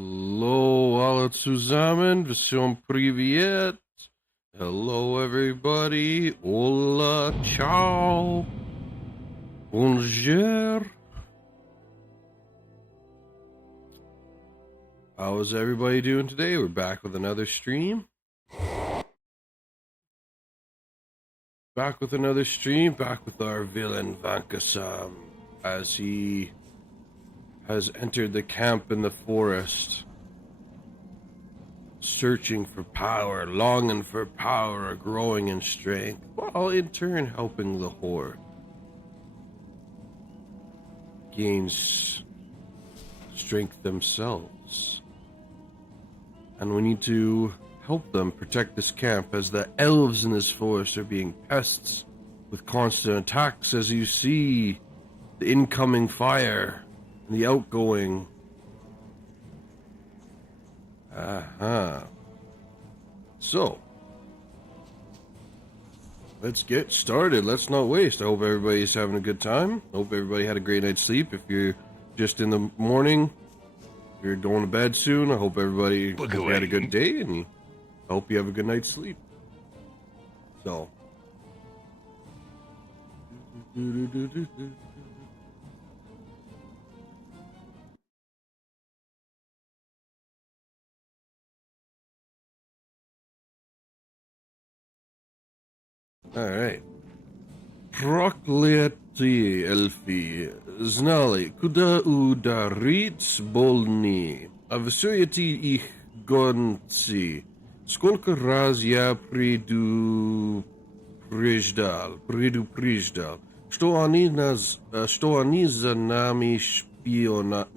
Hello, alle zusammen. Всем привет. Hello, everybody. Hola, ciao. Bonjour. How is everybody doing today? We're back with another stream. Back with our villain Vankasam, as he has entered the camp in the forest, searching for power, longing for power, growing in strength, while in turn helping the Horde gain strength themselves. And we need to help them protect this camp, as the elves in this forest are being pests with constant attacks, as you see the incoming fire and the outgoing. So, let's get started. Let's not waste. I hope everybody's having a good time. I hope everybody had a great night's sleep. If you're just in the morning, if you're going to bed soon, I hope everybody had a good day, and I hope you have a good night's sleep. So. Alright. Проклятые эльфы знали, куда ударить больнее, а все эти их гонцы. Сколько раз я предупреждал, что они за нами шпионят.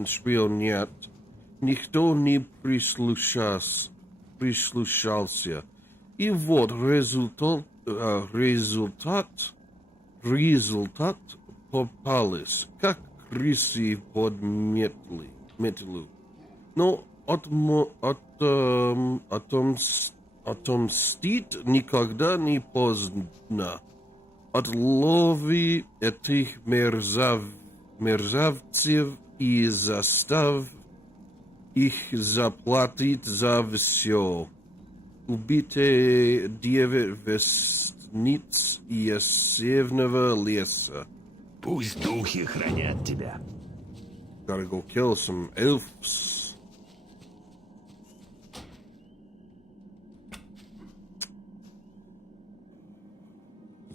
Никто не прислушался. И вот результат попались, как крысы под метлу. Но отомстить никогда не поздно. Отлови этих мерзавцев и заставь их заплатить за все. Убейте 9 вестниц и северного леса. Пусть духи хранят тебя. Gotta go kill some elves.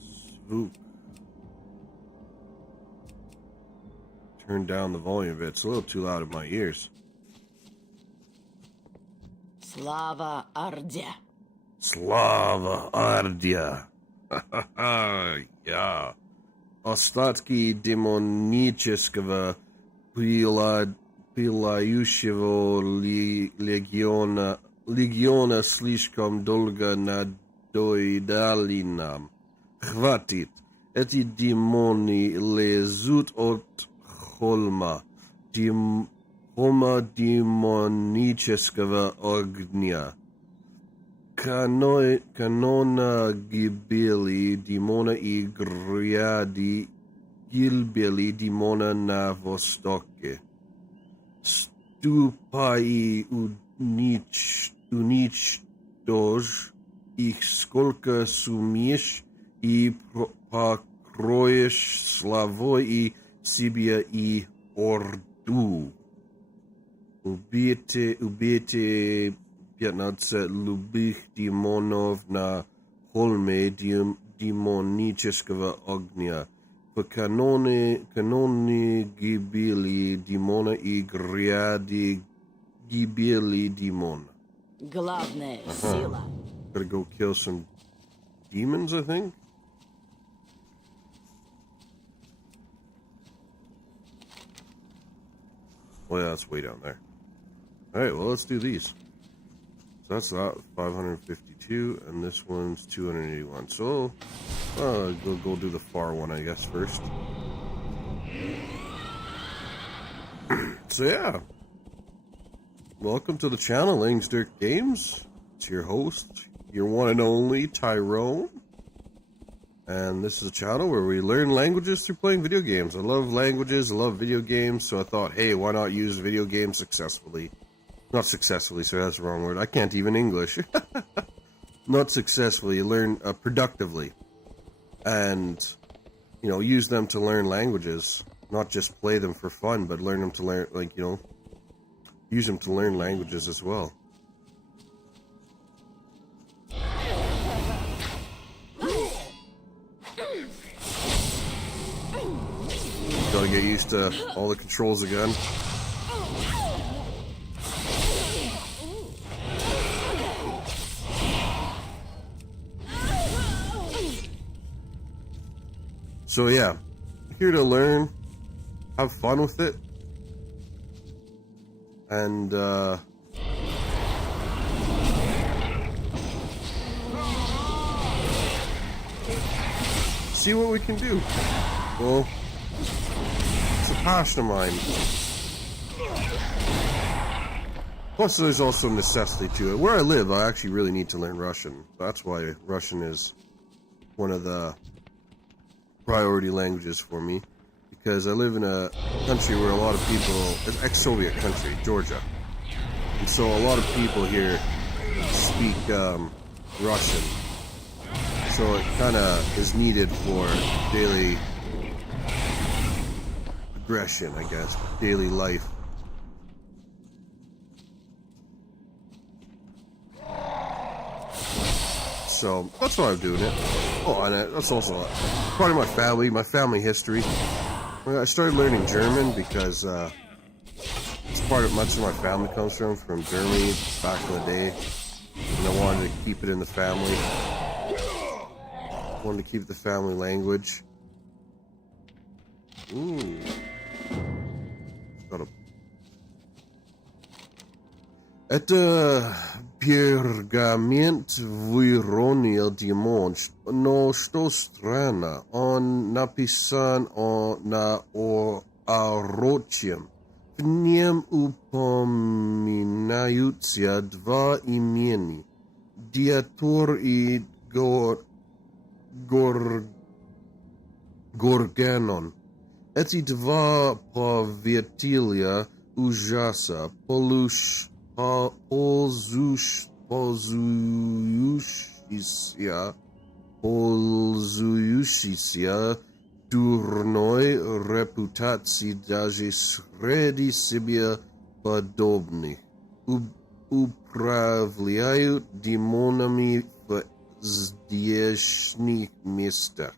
Spook. Turn down the volume of it. It's a little too loud in my ears. Слава Орде! Слава Орде! Я. Остатки демонического пылающего легиона слишком долго надоедали нам. Хватит. Эти демоны лезут от холма. Демонического огня. Канона гибели демона и гряди гибели демона на востоке. Ступай и уничтожь их сколько сумеешь, и покроешь славой и себя и Орду. Убейте 15 любых демонов на холме демонического огня. В каноне гибели демона и гряди гибели демона. Главная сила. Gotta go kill some demons, I think. Oh yeah, that's way down there. Alright, well, let's do these. So that's 552, and this one's 281. So, we'll go do the far one, I guess, first. So yeah. Welcome to the channel, Langsdirk Games. It's your host, your one and only, Tyrone. And this is a channel where we learn languages through playing video games. I love languages, I love video games, so I thought, hey, why not use video games successfully? Not successfully, so that's the wrong word. I can't even English. Not successfully, learn productively. And, you know, use them to learn languages. Not just play them for fun, but learn them to learn, like, you know, use them to learn languages as well. Gotta get used to all the controls again. So yeah, here to learn, have fun with it, and see what we can do. Well, it's a passion of mine. Plus, there's also necessity to it. Where I live, I actually really need to learn Russian. That's why Russian is one of the priority languages for me, because I live in a country where a lot of people, it's ex-Soviet country, Georgia, and so a lot of people here speak Russian, so it kind of is needed for daily aggression, I guess, daily life. So that's why I'm doing it. Oh, and that's also part of my family history. I started learning German because it's part of much of my family comes from Germany back in the day, and I wanted to keep it in the family. I wanted to keep the family language. Ooh, got a. Это пергамент выронил Димон, но что странно, он написан на орочем. В нем упоминаются два имени, Диатор и Горганон. Эти два повелителя ужаса пользующийся дурной репутацией даже среди себе подобных, управляют демонами в здешних местах.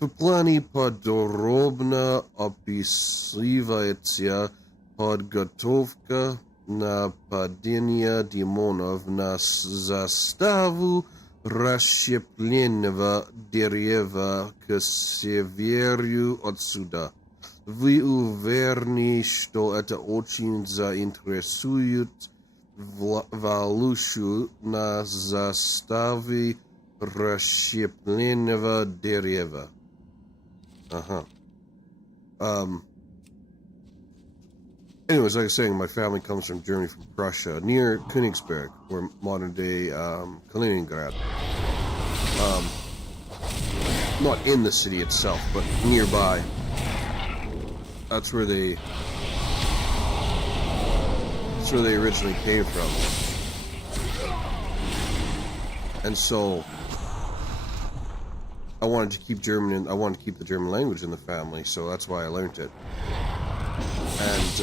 В плане подробно описывается подготовка нападения демонов на заставу расщепленного дерева к северу отсюда. Вы уверены, что это очень заинтересует Валушу на заставе расщепленного дерева? Ага. Anyways, like I was saying, my family comes from Germany, from Prussia, near Königsberg, or modern-day Kaliningrad. Not in the city itself, but nearby. That's where they originally came from. And so I wanted to keep I wanted to keep the German language in the family, so that's why I learned it. And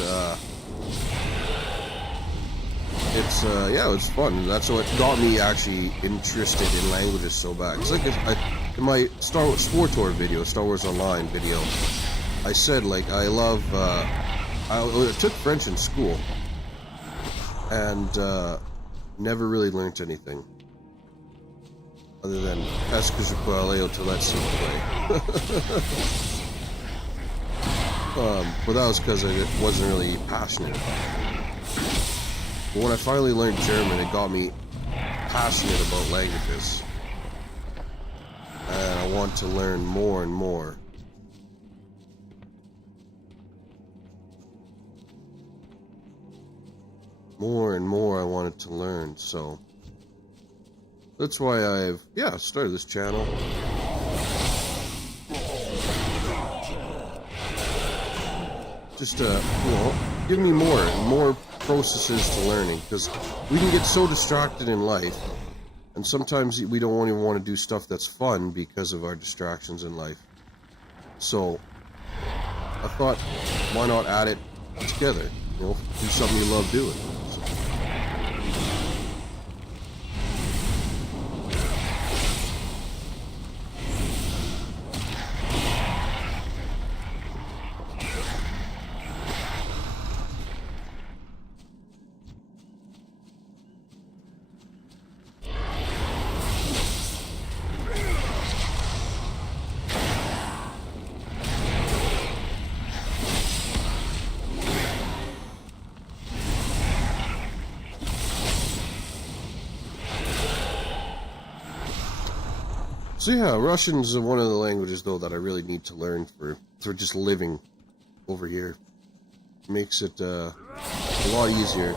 it's it's fun. That's what got me actually interested in languages so bad. It's like in my Star Wars Star Wars Online video, I said like I love. I took French in school, and never really learned anything other than est-ce que je peux aller aux toilettes s'il vous plaît. But that was because I wasn't really passionate about it. But when I finally learned German, it got me passionate about languages. And I want to learn more and more. More and more I wanted to learn, so that's why I've started this channel. Just give me more processes to learning, because we can get so distracted in life, and sometimes we don't even want to do stuff that's fun because of our distractions in life. So I thought, why not add it together? You know, do something you love doing. So. So yeah, Russian's one of the languages though that I really need to learn for just living over here. Makes it a lot easier.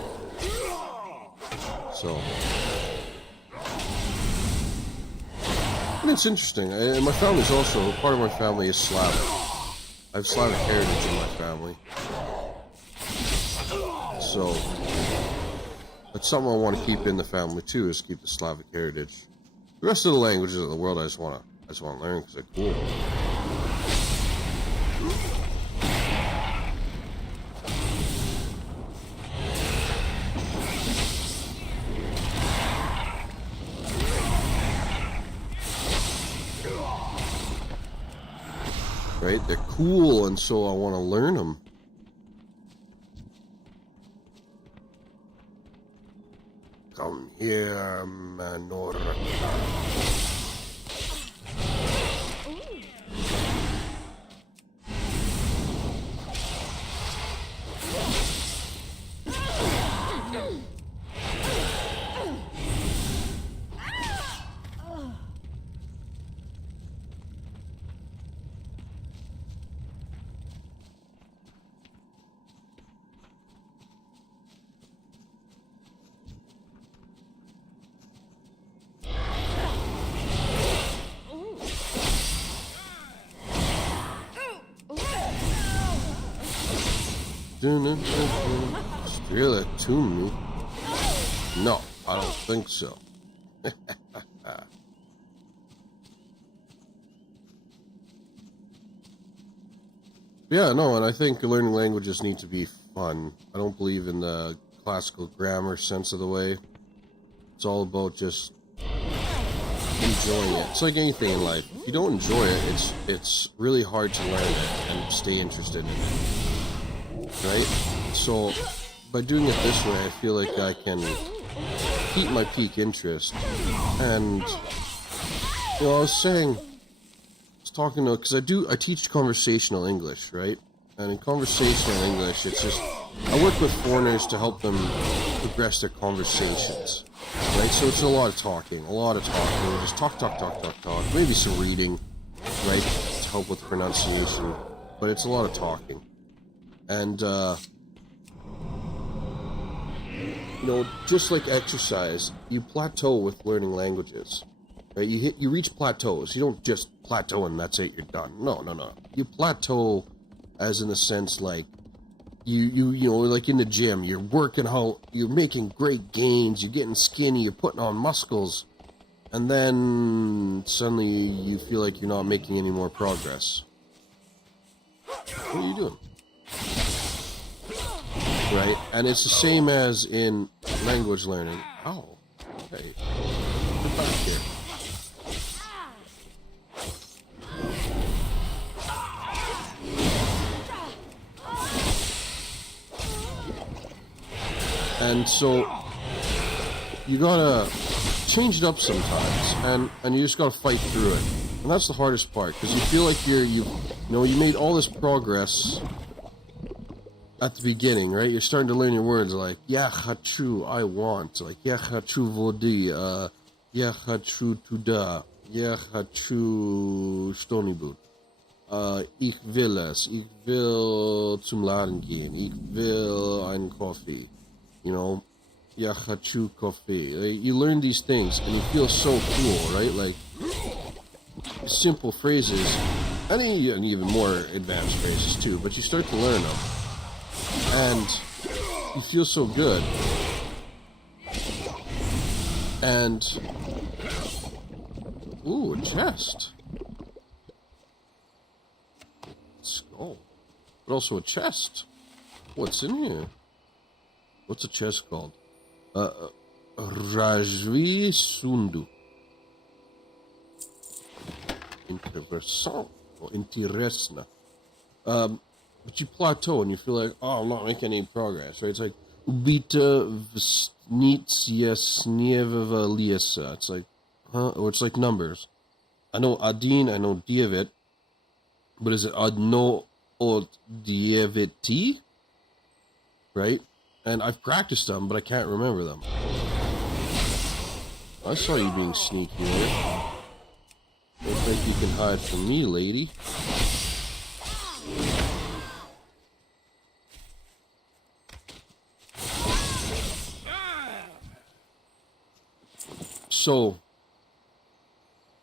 So, and it's interesting. And my family's also part of my family is Slavic. I have Slavic heritage in my family, so that's something I want to keep in the family too. Is keep the Slavic heritage. The rest of the languages of the world, I just want to learn because they're cool. Right? They're cool, and so I want to learn them. Come here, Manor. Steal it to me? No, I don't think so. Yeah, no, and I think learning languages need to be fun. I don't believe in the classical grammar sense of the way. It's all about just enjoying it. It's like anything in life. If you don't enjoy it, it's really hard to learn it and stay interested in it. Right? So, by doing it this way, I feel like I can keep my peak interest. And, you know, I was talking to, because I teach conversational English, right? And in conversational English, it's just, I work with foreigners to help them progress their conversations, right? So it's a lot of talking, just talk, maybe some reading, right, to help with pronunciation, but it's a lot of talking. And, you know, just like exercise, you plateau with learning languages, right? You reach plateaus. You don't just plateau and that's it, you're done. No. You plateau as in the sense like, you know, like in the gym, you're working out, you're making great gains, you're getting skinny, you're putting on muscles, and then suddenly you feel like you're not making any more progress. What are you doing? Right? And it's the same as in language learning. Oh, hey, get back here. And so you gotta change it up sometimes, and you just gotta fight through it. And that's the hardest part, because you feel like you made all this progress at the beginning, right? You're starting to learn your words like "Я хочу," I want, like "Я хочу воды," "Я хочу туда," "Я хочу что-нибудь," "Ich will es," "Ich will zum Laden gehen," "Ich will einen Kaffee," you know, "Я хочу кофе." Like, you learn these things and you feel so cool, right? Like simple phrases, and even more advanced phrases too, but you start to learn them. And you feel so good. And ooh, a chest. Skull. But also a chest. What's in here? What's a chest called? Rajvi Sundu. Interessant. Or interesna. But you plateau and you feel like, oh, I'm not making any progress, right? It's like, ubita vstnitsia snievava liesa. It's like, huh? Or it's like numbers. I know Adin, I know Dievit, but is it Adno or Dieviti? Right? And I've practiced them, but I can't remember them. I saw you being sneaky there. Don't think you can hide from me, lady. So,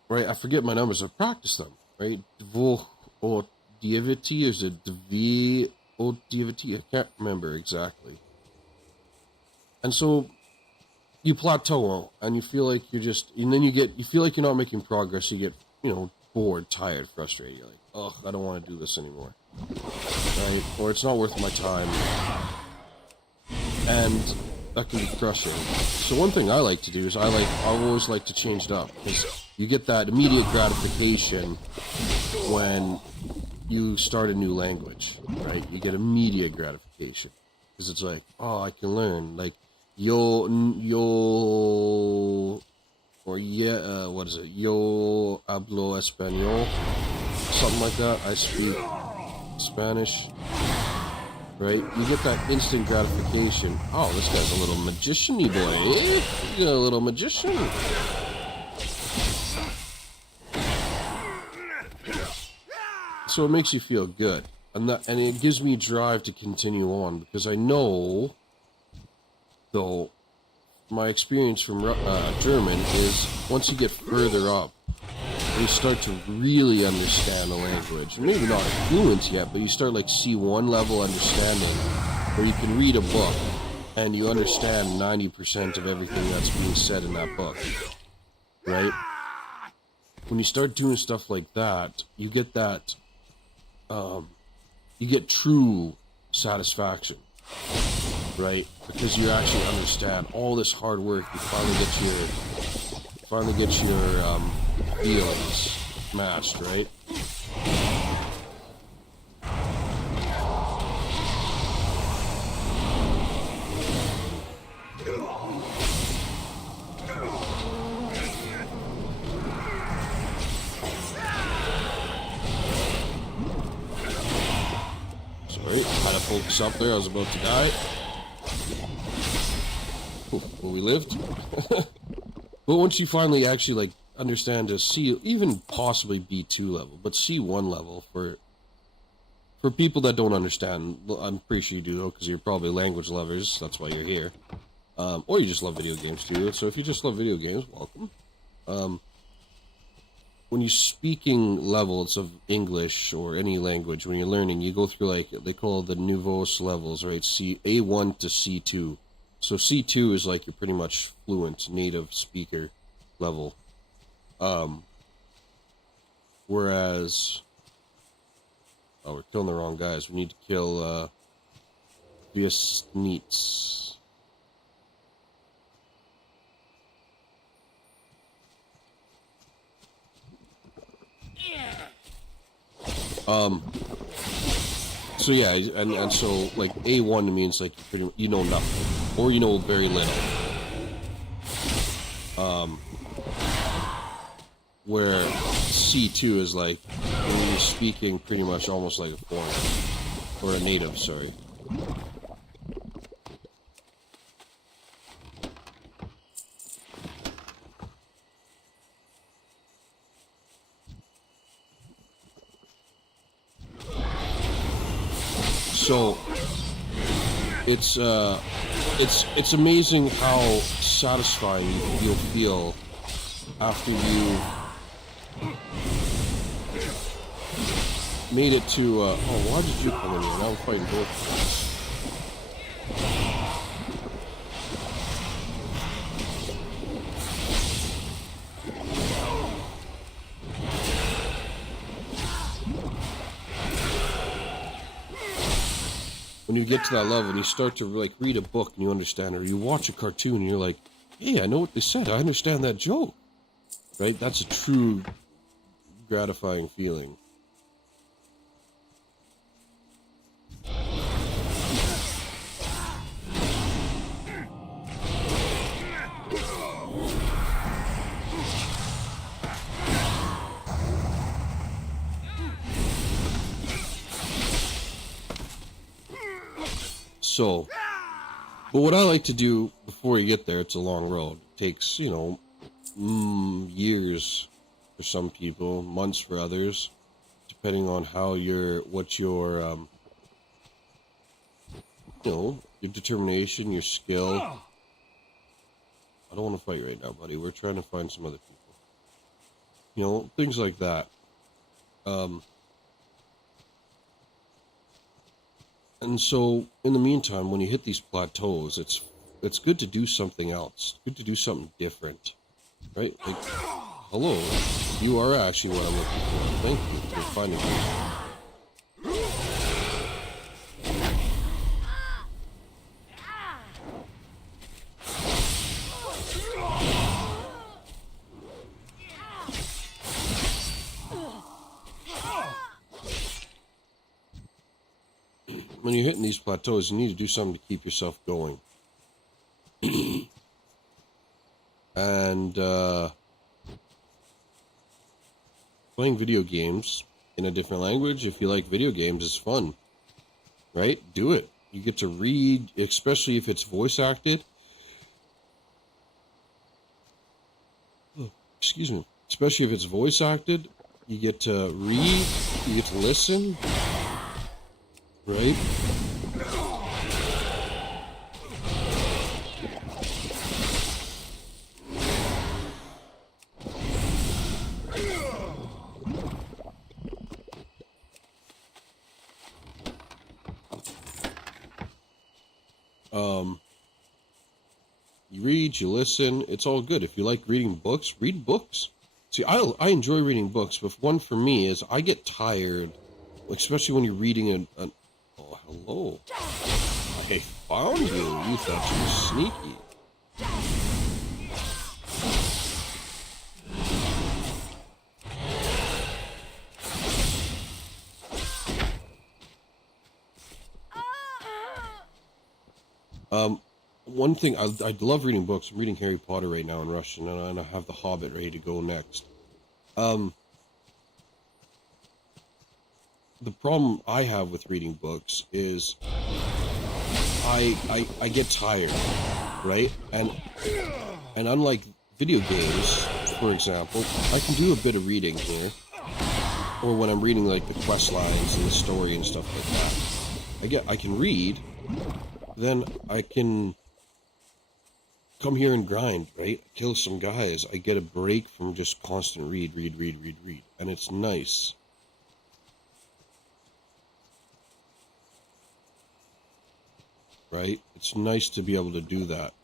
right, I forget my numbers. I practice them, right? Dvo o dieviti, is it dvi o dieviti? I can't remember exactly. And so, you plateau, and you feel like you're just, and then you feel like you're not making progress. So you get, bored, tired, frustrated. You're like, ugh, I don't want to do this anymore, right? Or it's not worth my time, and that can be frustrating. So one thing I like to do is I always like to change it up, because you get that immediate gratification when you start a new language, right? You get immediate gratification because it's like, oh, I can learn, like yo, or yeah, what is it? Yo hablo español, something like that. I speak Spanish. Right? You get that instant gratification. Oh, this guy's a little magician-y boy, eh? You got a little magician. So it makes you feel good. And it gives me drive to continue on, because I know, though, my experience from German is once you get further up, you start to really understand the language. Maybe not fluent yet, but you start like C1 level understanding, where you can read a book and you understand 90% of everything that's being said in that book, right? When you start doing stuff like that, you get that, you get true satisfaction, right? Because you actually understand all this hard work. You finally get your feelings matched, right? Sorry, had to focus up there. I was about to die. Ooh, well, we lived. But once you finally actually like understand to C, even possibly B2 level, but C1 level for people that don't understand, I'm pretty sure you do though, because you're probably language lovers. That's why you're here, or you just love video games too. So if you just love video games, welcome. When you're speaking levels of English or any language, when you're learning, you go through like they call the nouveaux levels, right? A1 to C2. So C2 is like you're pretty much fluent native speaker level. Whereas, oh, we're killing the wrong guys. We need to kill Viesnitz. So yeah, and so like A1 means like you know nothing, or you know very little. Where C2 is like when you're speaking pretty much almost like a foreigner, or a native, sorry. So it's amazing how satisfying you'll feel after you made it to oh, why did you come in here? Now I'm fighting both of them. when you get to that level and you start to like read a book and you understand, or you watch a cartoon and you're like, hey, I know what they said. I understand that joke. Right? That's a true gratifying feeling. So, but what I like to do before you get there, it's a long road. It takes, you know, years for some people, months for others, depending on how what your, you know, your determination, your skill. I don't want to fight right now, buddy. We're trying to find some other people. You know, things like that. And so, in the meantime, when you hit these plateaus, it's good to do something else. Good to do something different, right? Like, hello, you are actually what I'm looking for. Thank you for finding me. When you're hitting these plateaus, you need to do something to keep yourself going. And playing video games in a different language, if you like video games, is fun. Right? Do it. You get to read, especially if it's voice acted. Oh, excuse me. Especially if it's voice acted, you get to read, you get to listen. Right? You read, you listen, it's all good. If you like reading books, read books. See, I enjoy reading books, but one for me is I get tired, especially when you're reading oh, hello. I found you. You thought you were sneaky. One thing, I love reading books. I'm reading Harry Potter right now in Russian, and I have The Hobbit ready to go next. The problem I have with reading books is I get tired, right? And unlike video games, for example, I can do a bit of reading here, or when I'm reading like the quest lines and the story and stuff like that. I can read, then I can come here and grind, right? Kill some guys. I get a break from just constant read, and it's nice. Right? It's nice to be able to do that.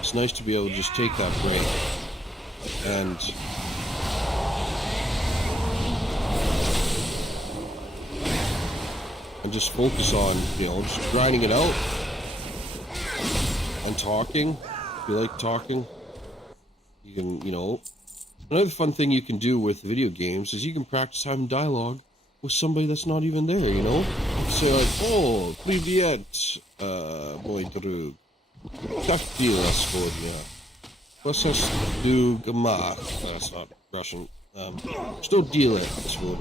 It's nice to be able to just take that break and just focus on, you know, just grinding it out and talking. If you like talking, you can, you know. Another fun thing you can do with video games is you can practice having dialogue with somebody that's not even there, you know? Say like, oh, привет, мой друг. Как дела сегодня? Process do gamach. That's not Russian. Что делать сегодня?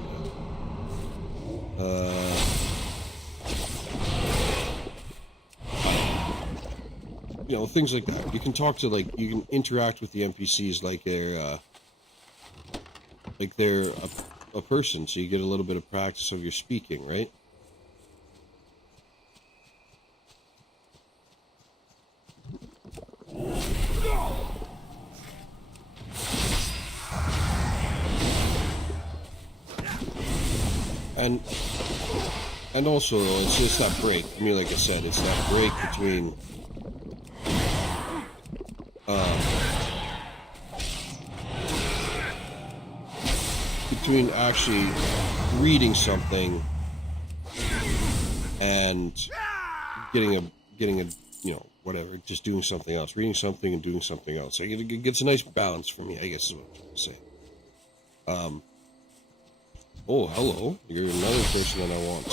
You know, things like that. You can talk to, like, you can interact with the NPCs like they're a person, so you get a little bit of practice of your speaking, right? And also, it's just that break. I mean, like I said, it's that break between between actually reading something and getting a you know, whatever, just doing something else. Reading something and doing something else. Like, it gets a nice balance for me, I guess is what I'm trying to say. Oh, hello. You're another person that I want.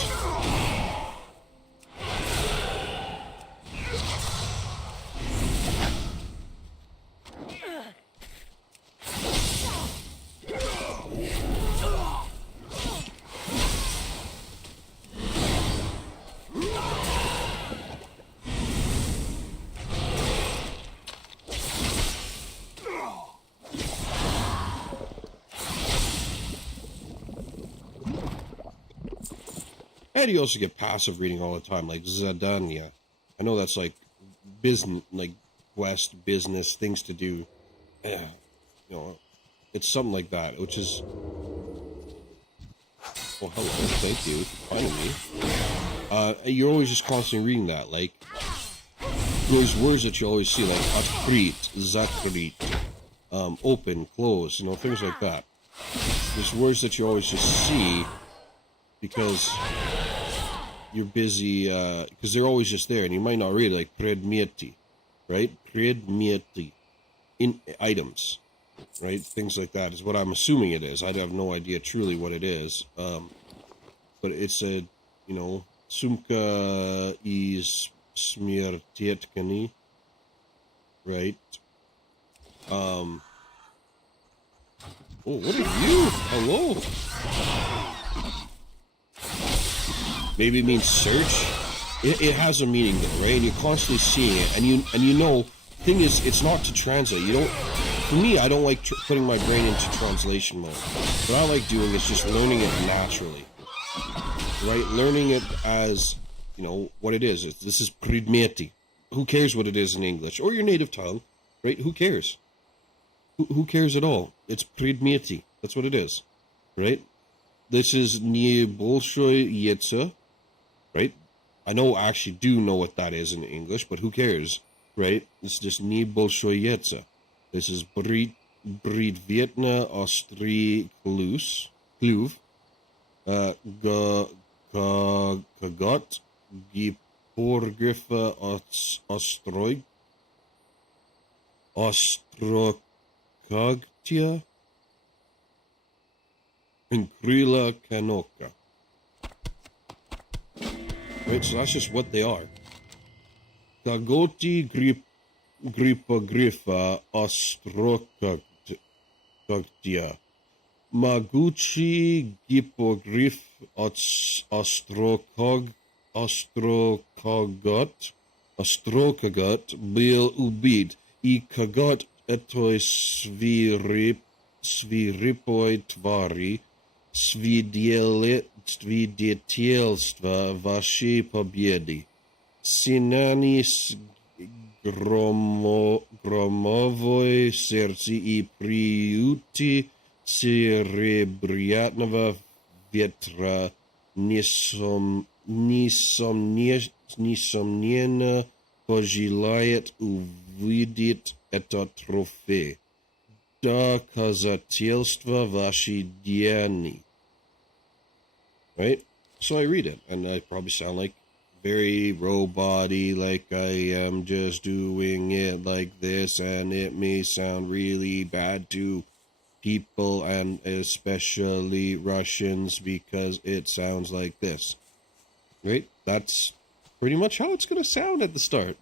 And you also get passive reading all the time, like Zadania. I know that's like business, like quest, business, things to do. You know, it's something like that, which is... Oh, hello, thank you for finding me. You're always just constantly reading that, like, those words that you always see, like Akrit, Zakrit, open, close, you know, things like that. There's words that you always just see because you're busy, because they're always just there, and you might not read it, like predmeti, right? Predmeti, in items, right? Things like that is what I'm assuming it is. I have no idea truly what it is, but it's a, you know, sumka is smirtietkani, right? Oh, what are you? Hello. Maybe it means search. It has a meaning though, right? And you're constantly seeing it, and you know. Thing is, it's not to translate. You don't. For me, I don't like putting my brain into translation mode. What I like doing is just learning it naturally, right? Learning it as, you know, what it is. This is predmeti. Who cares what it is in English or your native tongue, right? Who cares? Who cares at all? It's predmeti. That's what it is, right? This is nie bolshoi yetsa. Right? I actually do know what that is in English, but who cares, right? It's just ni bolshoyetsa. This is Brit Vietna Ostri Kluv, Kagot, Giporgrifa Ostrokagtia, and Krila Kanoka. Right, so that's just what they are. Kagoti Gripagrifa Ostrokagtia. Maguchi Gipogrif Ostrokagot Bil Ubid I Kagot Etoi Sviripoi Tvari Svidetielstva vaši pobjedi. Sinani gromovoj serci I prijuti cerebriatnova vjetra nisomnjeno požilajet uvidit eto trofe. Dokazateljstva vaši djeni. Right? So I read it, and I probably sound like very robot-y, like I am just doing it like this, and it may sound really bad to people, and especially Russians, because it sounds like this. Right? That's pretty much how it's going to sound at the start.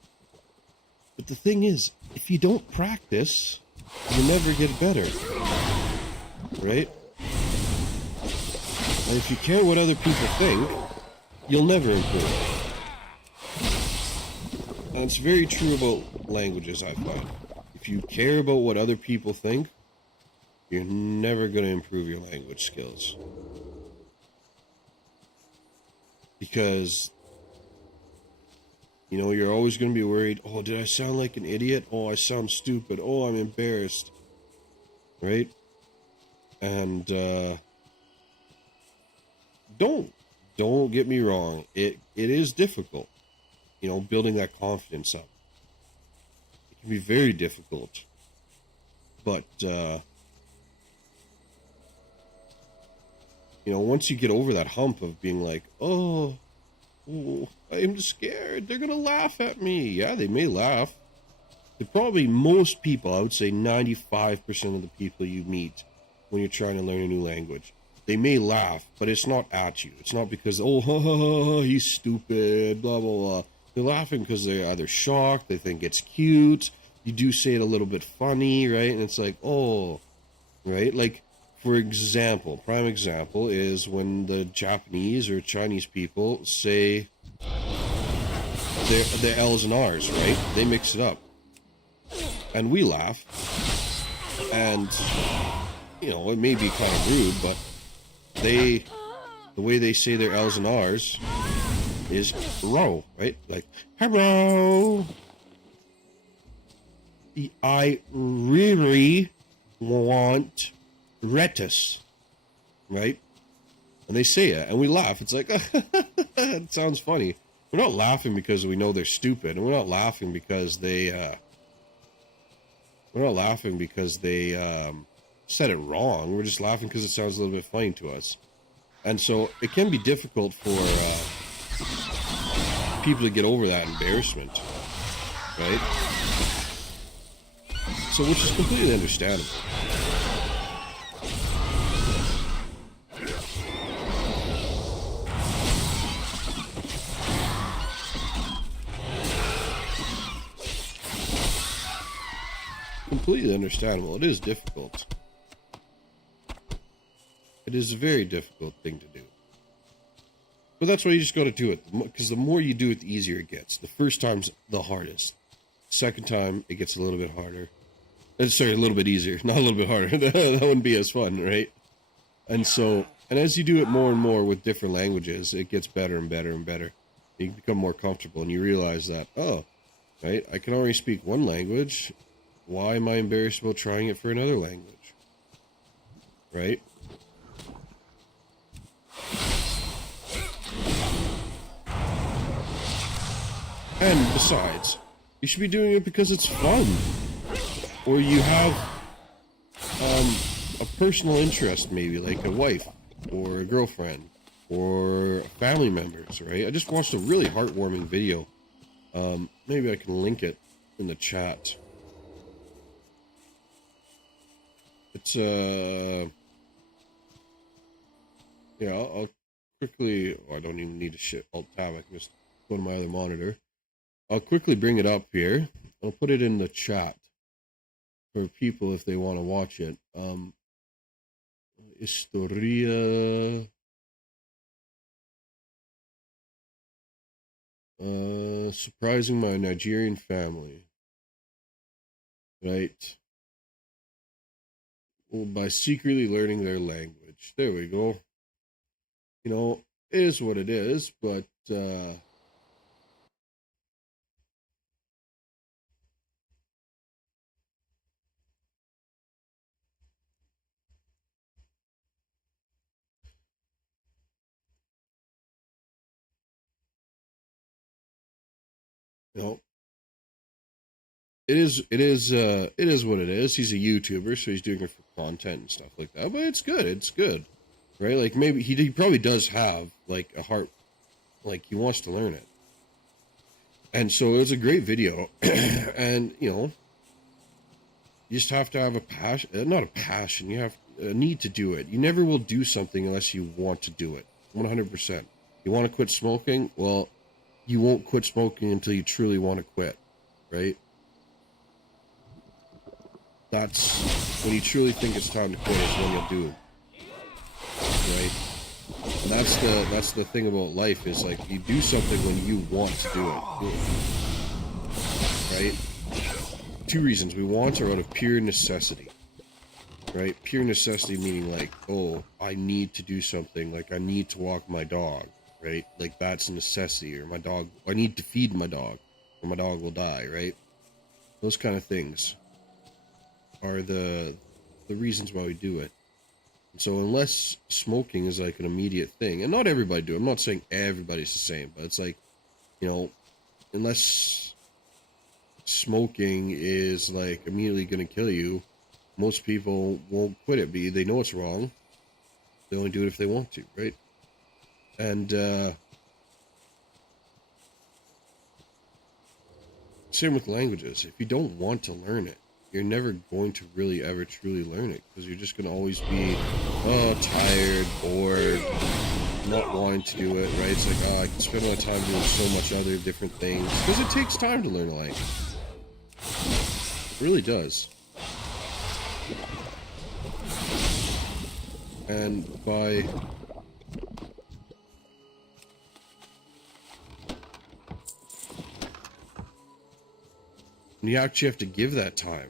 But the thing is, if you don't practice, you never get better. Right? And if you care what other people think, you'll never improve. And it's very true about languages, I find. If you care about what other people think, you're never going to improve your language skills. Because, you know, you're always going to be worried, oh, did I sound like an idiot? Oh, I sound stupid. Oh, I'm embarrassed. Right? And, don't get me wrong. It is difficult, you know, building that confidence up. It can be very difficult, but you know, once you get over that hump of being like, oh, I'm scared, they're gonna laugh at me. Yeah, they may laugh. Probably most people, I would say 95% of the people you meet when you're trying to learn a new language, they may laugh, but it's not at you. It's not because, oh, ha, ha, ha, he's stupid, blah, blah, blah. They're laughing because they're either shocked, they think it's cute, you do say it a little bit funny, right? And it's like, oh, right? Like, for example, prime example is when the Japanese or Chinese people say the L's and R's, right? They mix it up. And we laugh. And, you know, it may be kind of rude, but the way they say their L's and R's is row, right? Like, hello. I really want lettuce, right? And they say it, and we laugh. It's like, it sounds funny. We're not laughing because we know they're stupid, and we're not laughing because they, said it wrong. We're just laughing because it sounds a little bit funny to us. And so it can be difficult for people to get over that embarrassment, right? So, which is completely understandable. Completely understandable. It is difficult. It is a very difficult thing to do. But that's why you just got to do it. Because the more you do it, the easier it gets. The first time's the hardest. Second time, it gets a little bit harder. Sorry, a little bit easier. Not a little bit harder. That wouldn't be as fun, right? And so, and as you do it more and more with different languages, it gets better and better and better. You become more comfortable and you realize that, oh, right, I can already speak one language. Why am I embarrassed about trying it for another language? Right? And besides, you should be doing it because it's fun. Or you have a personal interest, maybe, like a wife, or a girlfriend, or family members, right? I just watched a really heartwarming video. Maybe I can link it in the chat. It's, yeah, I'll quickly, I don't even need to Alt-Tab, I can just go to my other monitor. I'll quickly bring it up here. I'll put it in the chat for people if they want to watch it. Historia. Surprising my Nigerian family. Right. Well, by secretly learning their language. There we go. You know, it is what it is, but, you know, it is what it is. He's a YouTuber, so he's doing it for content and stuff like that. But it's good, right? Like maybe he probably does have like a heart, like he wants to learn it. And so it was a great video, and you know, you just have to have a passion, not a passion. You have a need to do it. You never will do something unless you want to do it. 100%. You want to quit smoking? Well, you won't quit smoking until you truly want to quit, right? That's when you truly think it's time to quit is when you'll do it, right? And that's the thing about life is like you do something when you want to do it, right? Two reasons. We want are out of pure necessity, right? Pure necessity meaning like, oh, I need to do something, like I need to walk my dog, right? Like that's a necessity, or I need to feed my dog, or my dog will die, right? Those kind of things are the reasons why we do it. And so unless smoking is like an immediate thing, and not everybody do, I'm not saying everybody's the same, but it's like, you know, unless smoking is like immediately going to kill you, most people won't quit it. They know it's wrong, They only do it if they want to, right? And same with languages. If you don't want to learn it, you're never going to really ever truly learn it, because you're just going to always be tired, bored, not wanting to do it, right? It's like, I can spend my time doing so much other different things, because it takes time to learn a language. It really does. And by you actually have to give that time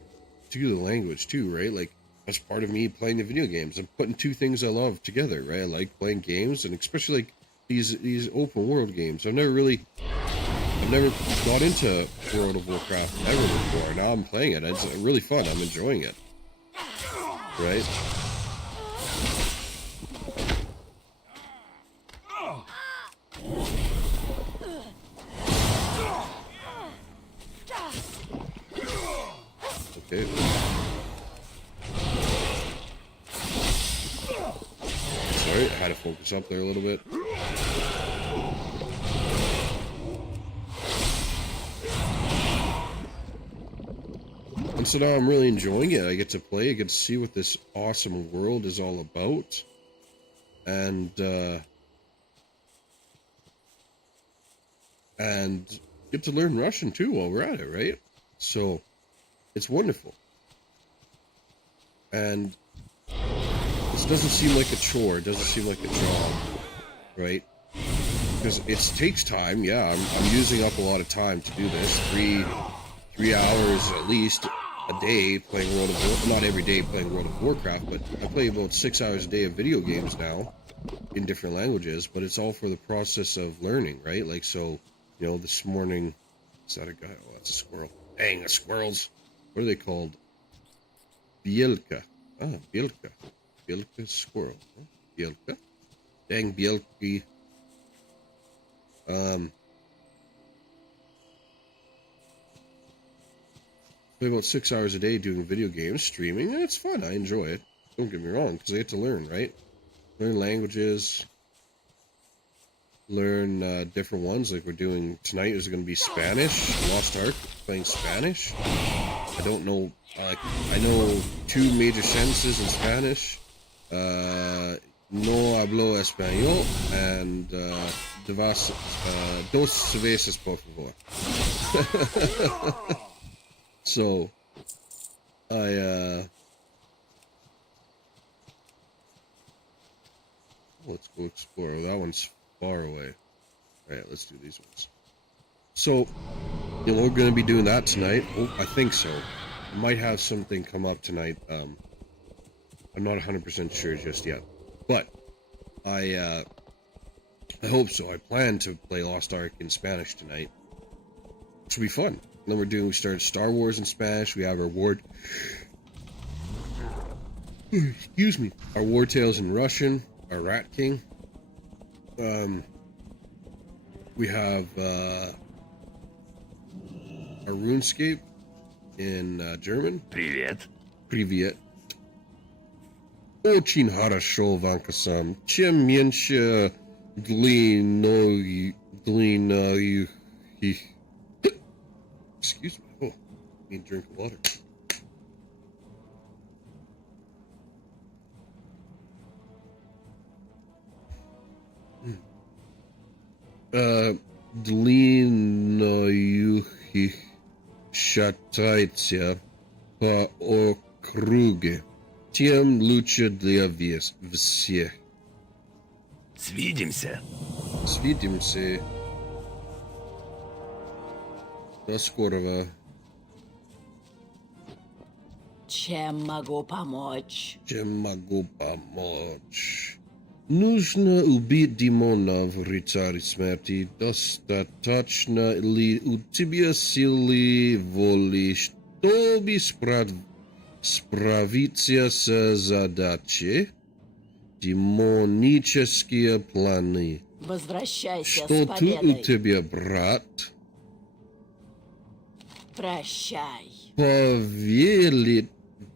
to the language too, right? Like, that's part of me playing the video games. I'm putting two things I love together, right? I like playing games, and especially like these open world games. I've never got into World of Warcraft ever before. Now I'm playing it. It's really fun. I'm enjoying it. Right? Okay. Sorry, I had to focus up there a little bit. And so now I'm really enjoying it. I get to play, I get to see what this awesome world is all about. And get to learn Russian too while we're at it, right? So it's wonderful. And this doesn't seem like a chore, it doesn't seem like a job, right? Because it takes time, yeah, I'm using up a lot of time to do this. 3 hours at least a day playing World of Warcraft. Not every day playing World of Warcraft, but I play about 6 hours a day of video games now in different languages, but it's all for the process of learning, right? Like, so, you know, this morning, is that a guy? Oh, that's a squirrel. Dang, the squirrels. What are they called? Bielka. Ah, Bielka. Bielka squirrel. Huh? Bielka. Dang, Bielki. Play about 6 hours a day doing video games, streaming, and it's fun. I enjoy it. Don't get me wrong, because I get to learn, right? Learn languages. Learn different ones, like we're doing tonight. Is going to be Spanish. Lost Ark, playing Spanish. I don't know. I know 2 major sentences in Spanish. No hablo español, and dos veces por favor. So, let's go explore. That one's far away. Alright, let's do these ones. So, you know, we're going to be doing that tonight. Oh, I think so. Might have something come up tonight. I'm not 100% sure just yet. But, I hope so. I plan to play Lost Ark in Spanish tonight. Which will be fun. And then we started Star Wars in Spanish. We have our excuse me, our War Tales in Russian, our Rat King. We have our RuneScape in German. Привет. Привет. Очень хорошо, Vankasam. Чем меньше длиною. Excuse me. Oh, I need to drink water. Длиною шатайте по округе, тем лучше для всех. Свидимся. Свидимся. До скорого. Чем могу помочь? Чем могу помочь? Нужно убить демонов, рыцарь смерти. Достаточно ли у тебя силы воли, чтобы справиться с задачей? Демонические планы. Возвращайся Что с тут у победой. тебя, брат? Прощай.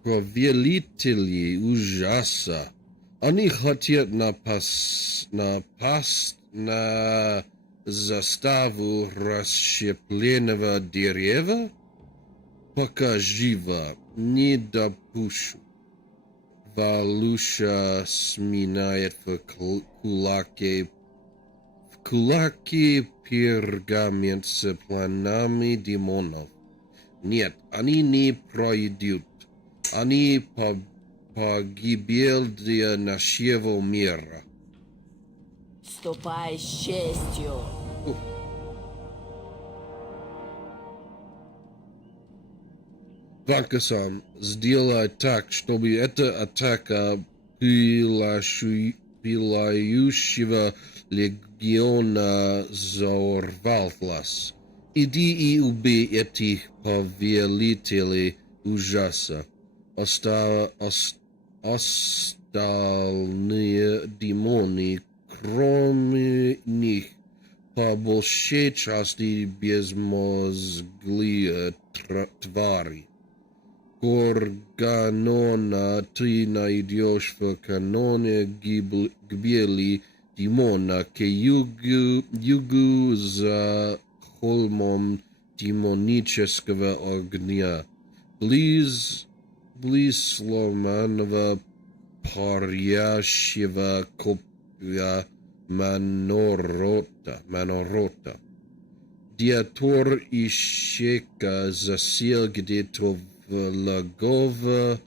Повелители ужаса. Они хотят напасть на заставу расщепленного дерева? Пока живо, не допущу. Валюша сминает в кулаке пергамент с планами демонов. Нет, они не пройдут. Они погибель для нашего мира. Ступай с честью. Vankasam, сделай так, чтобы эта атака пылающего легиона взорвалась. Иди и убей этих повелителей ужаса. Остальные демоны, кроме них, по большей части безмозглые твари. Горганона ты найдешь в каноне гибели демона к югу за холмом демонического огня, близ сломанного парящего копья Манорота. Диатор Ищека засел где-то в логово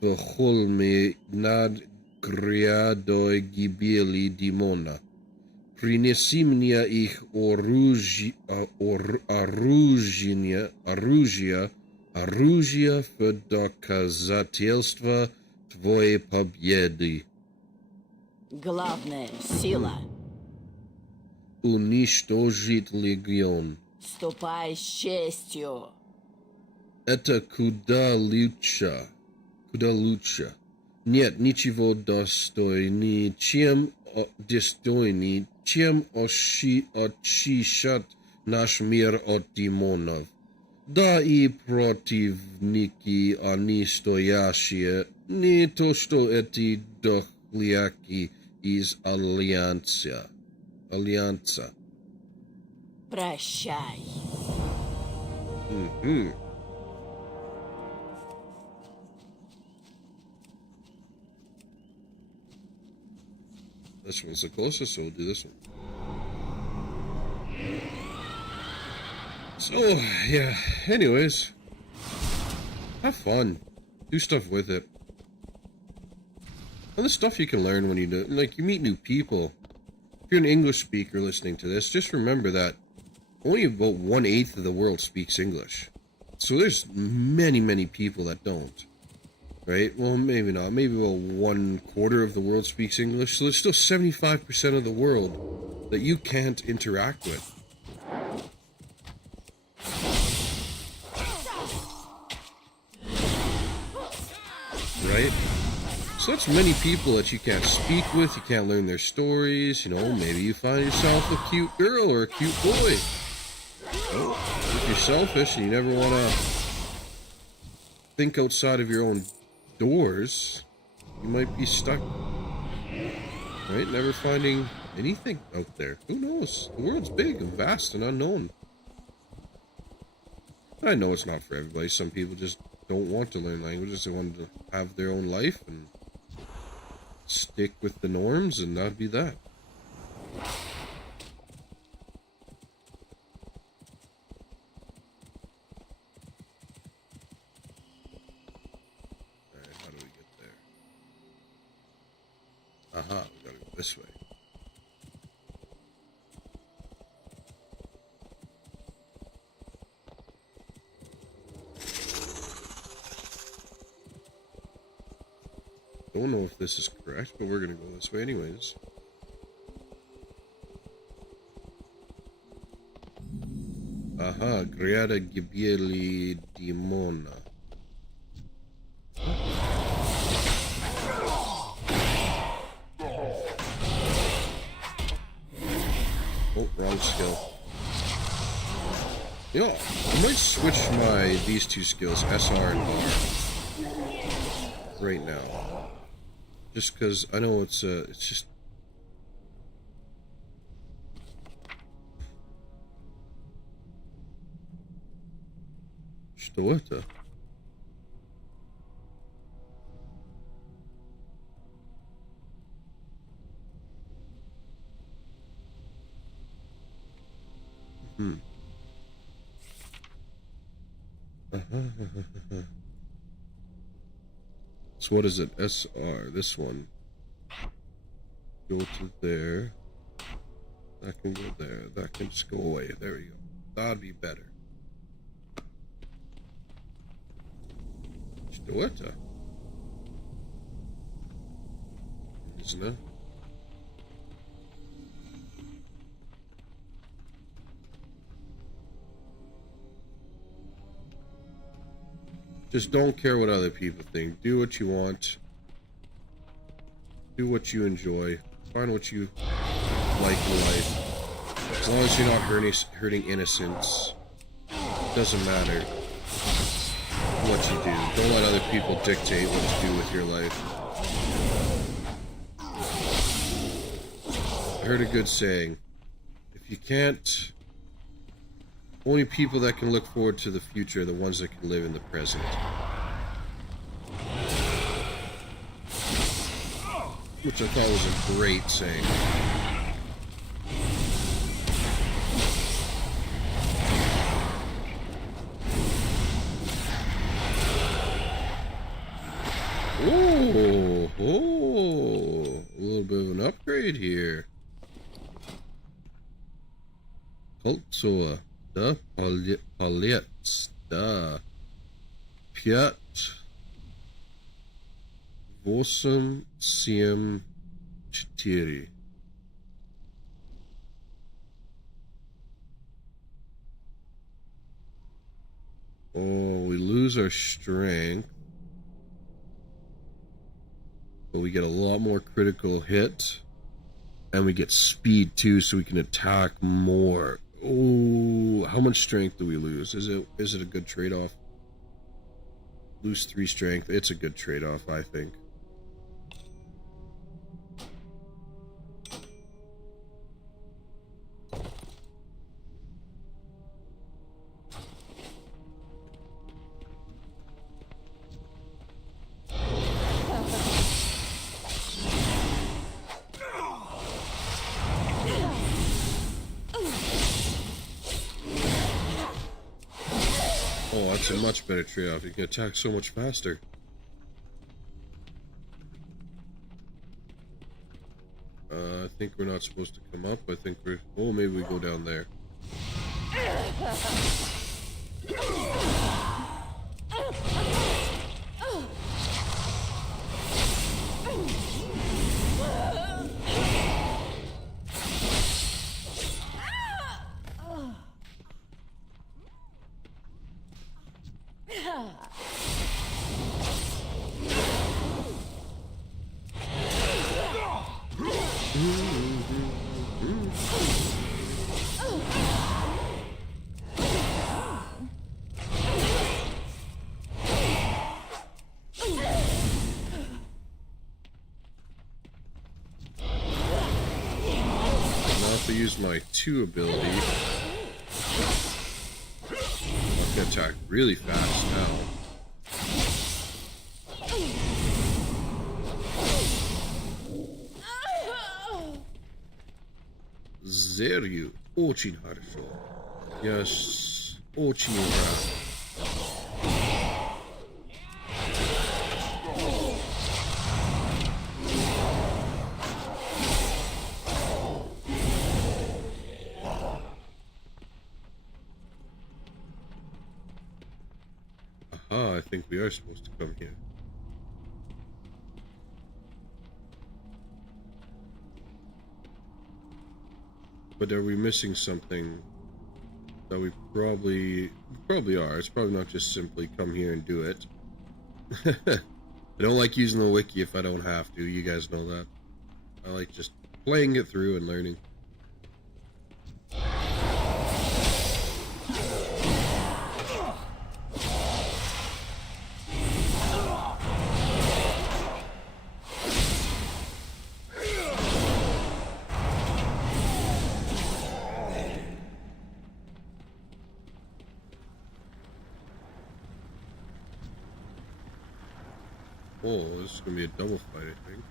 в холме над грядой гибели демона. Принеси мне их оружие в доказательство твоей победы. Главное — сила. Уничтожить легион. Ступай с честью. Это куда лучше. Нет ничего достойнее, чем очищать наш мир от демонов. Да и противники они стоящие, не то что эти дохляки из Альянса. Прощай. This one's the closest, so we'll do this one. So, yeah, anyways, have fun. Do stuff with it. And the stuff you can learn when you do, like, you meet new people. If you're an English speaker listening to this, just remember that only about 1/8 of the world speaks English. So there's many, many people that don't. Right? Well, maybe not. Maybe about 1/4 of the world speaks English. So there's still 75% of the world that you can't interact with. Right? So that's many people that you can't speak with, you can't learn their stories, you know, maybe you find yourself a cute girl or a cute boy. Well, if you're selfish and you never want to think outside of your own doors, you might be stuck, right? Never finding anything out there. Who knows? The world's big and vast and unknown. I know it's not for everybody. Some people just don't want to learn languages. They want to have their own life and stick with the norms, and that'd be that. Alright, how do we get there? Aha, we gotta go this way. Don't know if this is correct, but we're gonna go this way anyways. Aha, Griada Gibieli Dimona. Oh, wrong skill. Yeah, I might switch these two skills, SR and R, right now. Just because I know it's just... Что это? So what is it? SR, this one. Go to there. That can go there. That can just go away. There we go. That'd be better. Что это? Не знаю. Just don't care what other people think. Do what you want. Do what you enjoy. Find what you like in life. As long as you're not hurting innocents. Doesn't matter what you do. Don't let other people dictate what to do with your life. I heard a good saying. If you can't... Only people that can look forward to the future are the ones that can live in the present. Which I thought was a great saying. Oh, a little bit of an upgrade here. Culture. Да, палец, да. 5, 8, 7, 4. Oh, we lose our strength. But we get a lot more critical hit. And we get speed too, so we can attack more. Oh, how much strength do we lose? Is it a good trade-off? Lose 3 strength. It's a good trade-off, I think. Oh, that's a much better trade-off. You can attack so much faster. I think we're not supposed to come up. I think we're... Oh, maybe we go down there. Use my 2 ability. I can attack really fast now. Зерью. Очень хорошо. Я очень рад. I think we are supposed to come here. But are we missing something that we probably are? It's probably not just simply come here and do it. I don't like using the wiki if I don't have to. You guys know that. I like just playing it through and learning. Oh, this is gonna be a double fight, I think.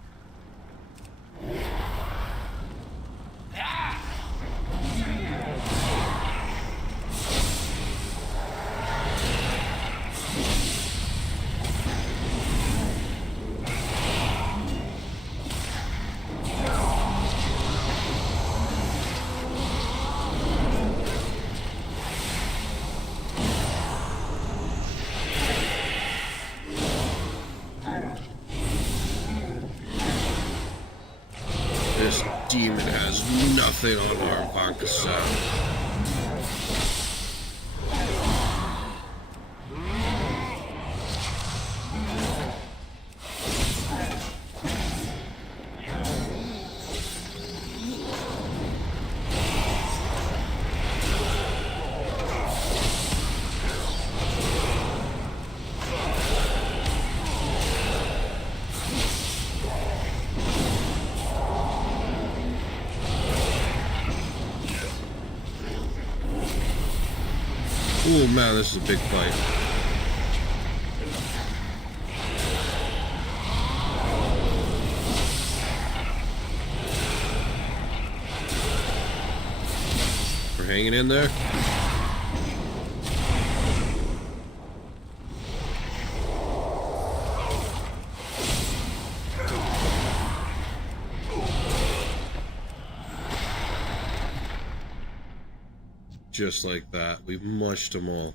This demon has nothing on our Vankasam. Oh man, this is a big fight. We're hanging in there. Just like that, we've mushed them all.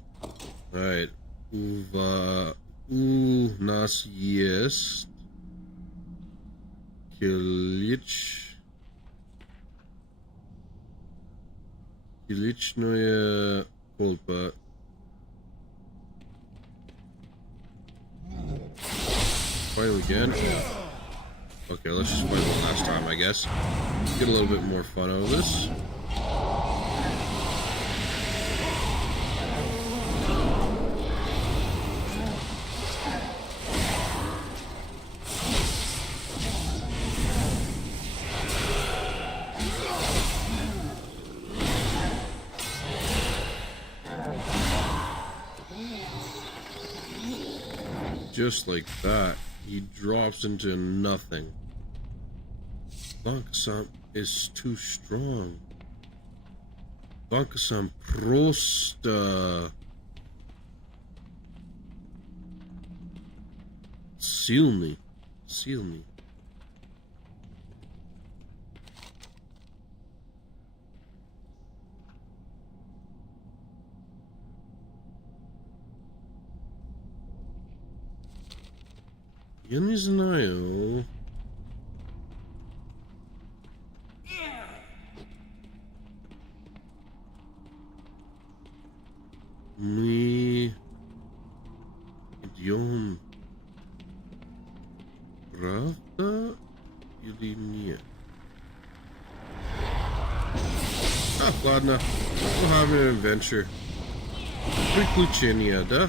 Alright. Nas jest. Kilicznoje kolpa. Fight him again. Okay, let's just fight one last time, I guess. Get a little bit more fun out of this. Just like that, he drops into nothing. Vankasam is too strong. Vankasam просто сильный. Я не знаю. Мы идем, правда или нет? А, ладно. We'll have an adventure. Приключения, да?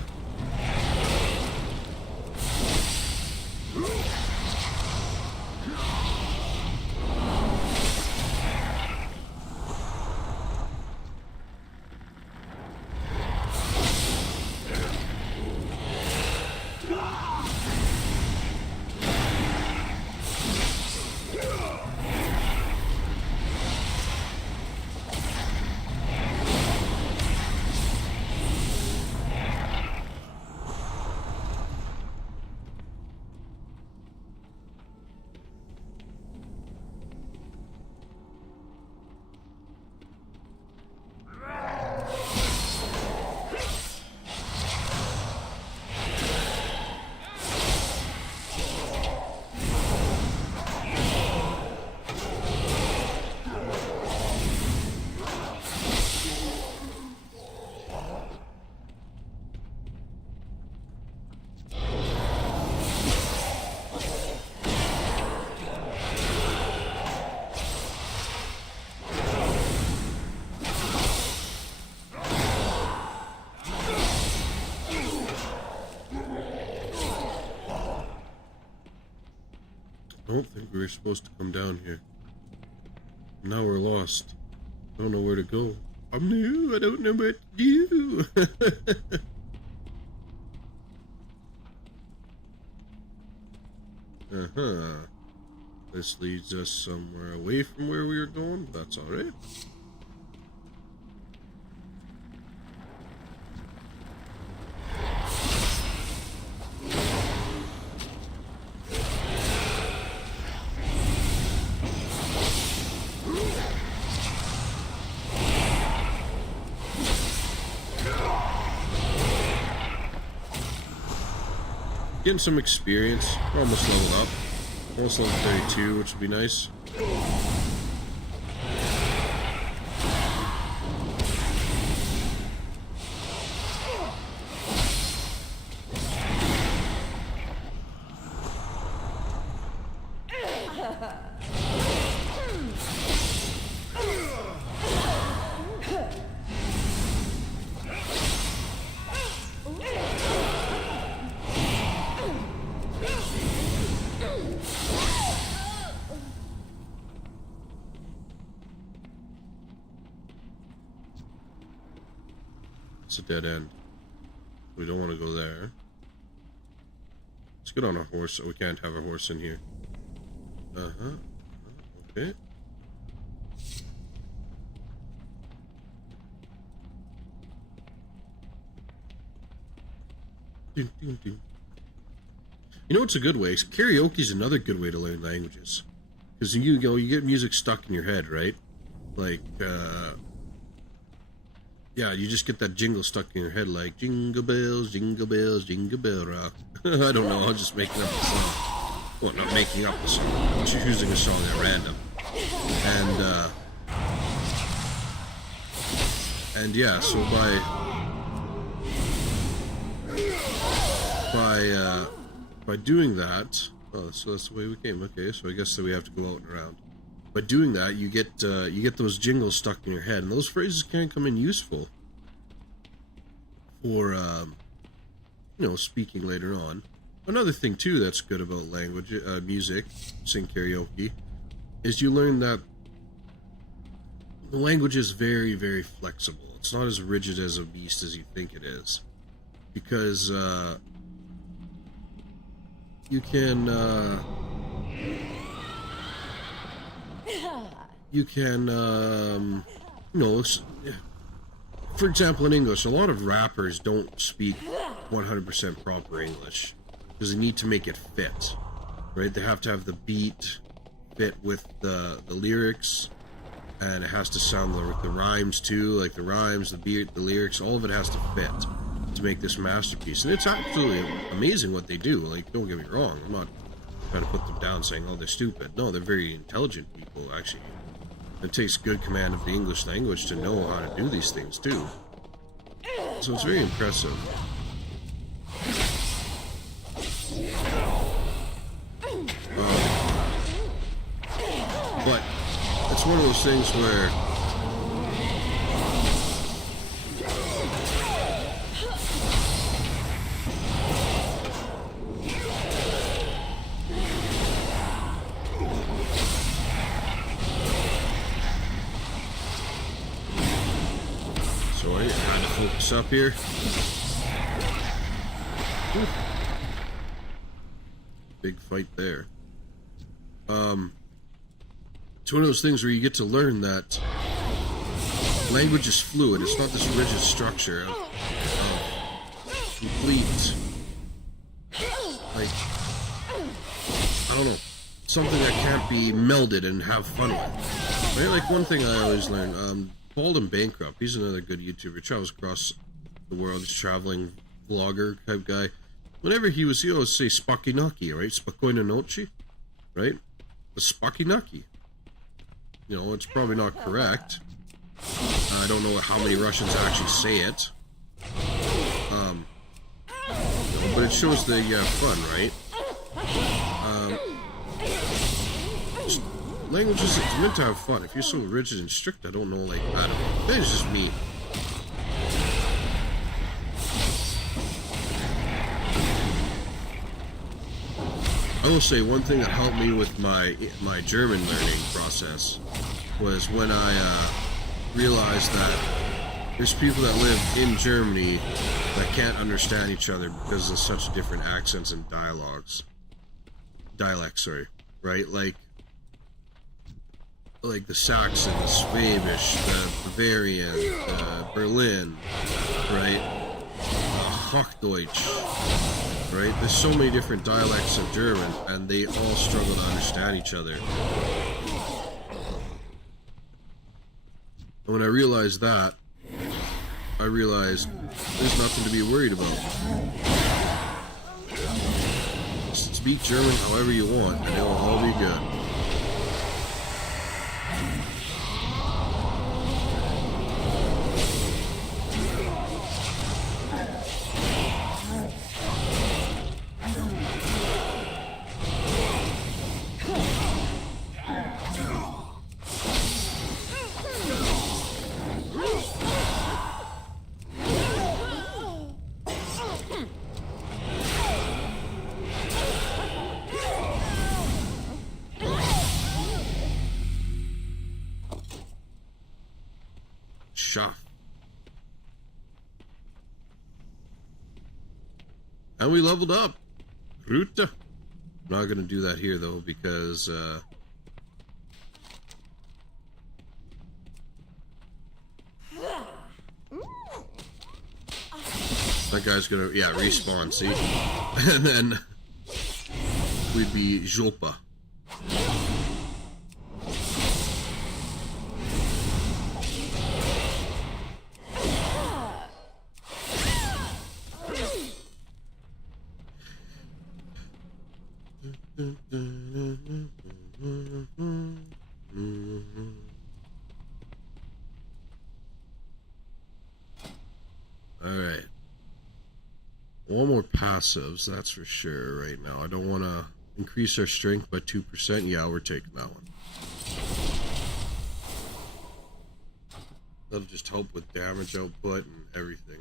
I don't think we were supposed to come down here. Now we're lost. Don't know where to go. I'm new. I don't know what to do. Uh-huh. This leads us somewhere away from where we were going. That's alright. Getting some experience. We're almost leveled up. Almost level 32, which would be nice. It's a dead end. We don't want to go there. Let's get on a horse. We can't have a horse in here. Uh-huh. Okay. You know what's a good way? Karaoke is another good way to learn languages. Because you get music stuck in your head, right? Like, yeah, you just get that jingle stuck in your head, like jingle bells, jingle bell rock. I don't know, I'm just making up the song. Well, not making up the song, I'm choosing a song at random. And yeah, so by doing that, oh, so that's the way we came. Okay, so I guess that we have to go out and around. By doing that, you get those jingles stuck in your head, and those phrases can come in useful for speaking later on. Another thing too that's good about language, music, sing karaoke, is you learn that the language is very, very flexible. It's not as rigid as a beast as you think it is, because you can for example, in English, a lot of rappers don't speak 100% proper English because they need to make it fit, right? They have to have the beat fit with the lyrics, and it has to sound like the rhymes too, like the rhymes, the beat, the lyrics, all of it has to fit to make this masterpiece. And it's absolutely amazing what they do. Like, don't get me wrong, I'm not trying to put them down saying, oh, they're stupid. No, they're very intelligent people, actually. It takes good command of the English language to know how to do these things too. So it's very impressive. But it's one of those things where focus up here. Oof. Big fight there. It's one of those things where you get to learn that language is fluid. It's not this rigid structure of complete, like, I don't know, something that can't be melded and have fun with. Right? Like, one thing I always learn, Bald and Bankrupt, he's another good YouTuber, travels across the world, he's a traveling vlogger type guy. Whenever he always say Spakinaki, right? Spokojna noci, right? The Spakinaki. You know, it's probably not correct. I don't know how many Russians actually say it. But it shows that you have fun, right? Languages, it's meant to have fun. If you're so rigid and strict, I don't know, like, I don't know. That's just me. I will say one thing that helped me with my German learning process was when I realized that there's people that live in Germany that can't understand each other because of such different accents and dialogues. dialects, sorry, right? Like the Saxon, the Swedish, the Bavarian, the Berlin, right? Hochdeutsch, right? There's so many different dialects of German, and they all struggle to understand each other. And when I realized that, I realized there's nothing to be worried about. Speak German however you want, and it will all be good. And we leveled up. Ruta. I'm not gonna do that here though because that guy's gonna respawn, see? And then we'd be Jopa. Alright. One more passives, that's for sure right now. I don't want to increase our strength by 2%. Yeah, we're taking that one. That'll just help with damage output and everything.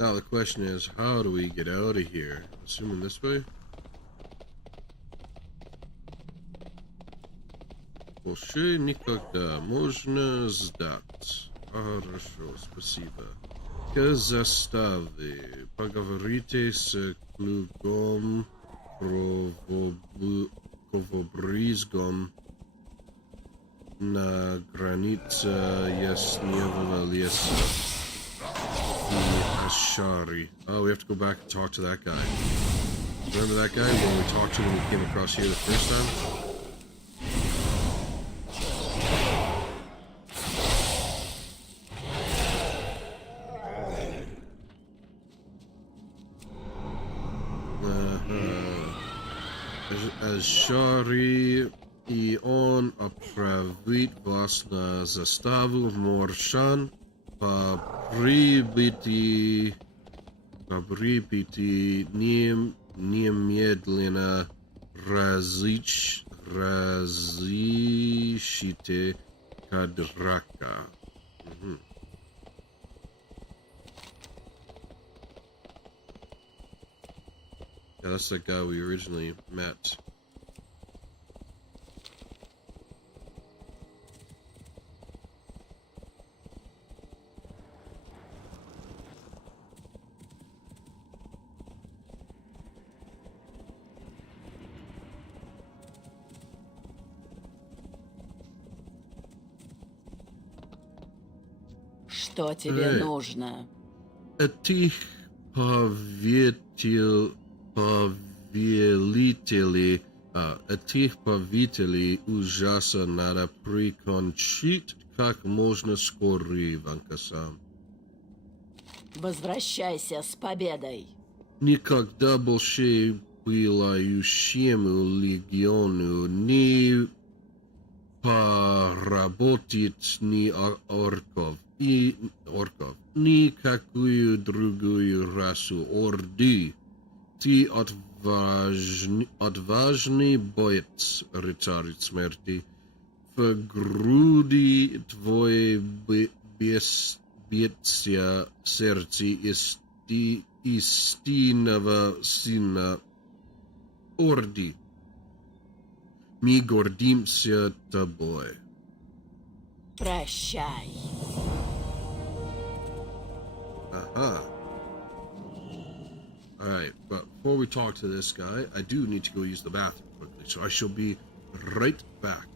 Now the question is, how do we get out of here? Assuming this way? Больше никогда можно сдать. Хорошо, спасибо. К заставе. Поговорите с клубом кровобрызгом на границе Ясневого леса. Ashari. Oh, we have to go back and talk to that guy. Remember that guy when we talked to him when we came across here the first time? Ashari и он отправит вас на заставу Моршан по прибытии немедленно разыщите Кадрака. Yeah, that's that guy we originally met. Что тебе нужно? Этих повелителей ужаса надо прикончить как можно скорее, Ванкасам. Возвращайся с победой. Никогда больше пылающему легиону не поработать ни орков, никакую другую расу Орды. Ты отважный боец, рыцарь смерти. В груди твое бьется сердце истинного сына Орды. Мы гордимся тобой. Прощай. Aha. Alright, but before we talk to this guy, I do need to go use the bathroom quickly, so I shall be right back.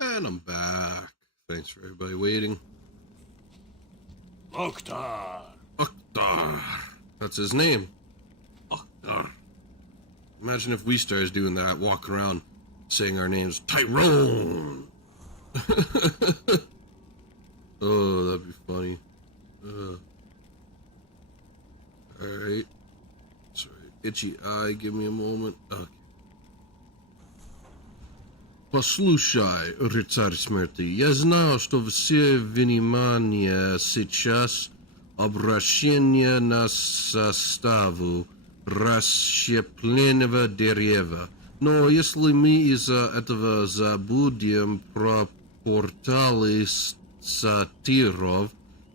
And I'm back. Thanks for everybody waiting. Octar. Oktar. That's his name. Oktar. Imagine if we stars doing that, walking around saying our names. Tyrone! Oh, that'd be funny. Alright. Sorry. Itchy eye, give me a moment. Okay. Послушай, рыцарь смерти, я знаю, что все внимание сейчас обращение на составу расщепленного дерева. Но если мы из-за этого забудем про порталы сатиров,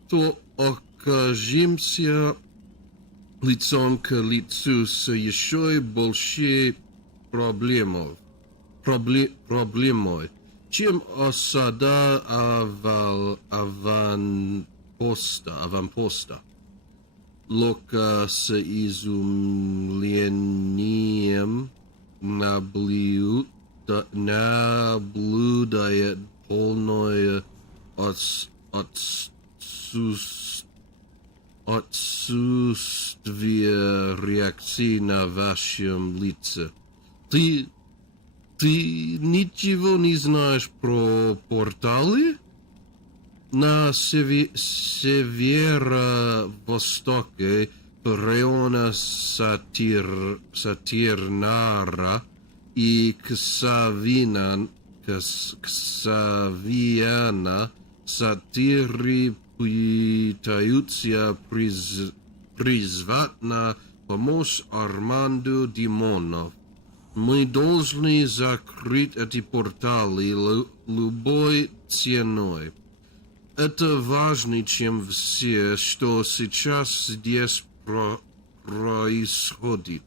то окажемся лицом к лицу с еще большей проблемой, чем осада аванпоста. Лока с изумлением наблюдает полное отсутствие реакции на вашем лице. Ты ничего не знаешь про порталы? на северо-востоке района Сатирнара и Ксавиана сатиры пытаются призвать на помощь армаду демонов. Мы должны закрыть эти порталы любой ценой. Это важнее, чем все, что сейчас здесь происходит.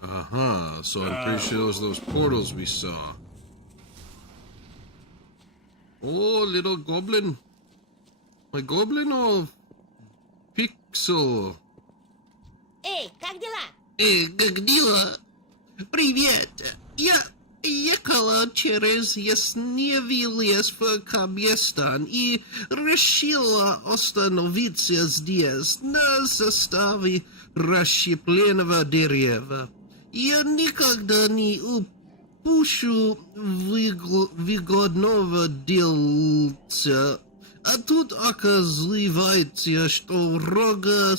Aha, so I'm pretty sure those portals we saw. Oh, little goblin. My goblin of Pixel. Эй, как дела? Как дела? Привет. Я ехала через ясневый лес в Кабьестан и решила остановиться здесь, на заставе расщепленного дерева. Я никогда не упущу выгодного дельца. А тут оказывается, что рога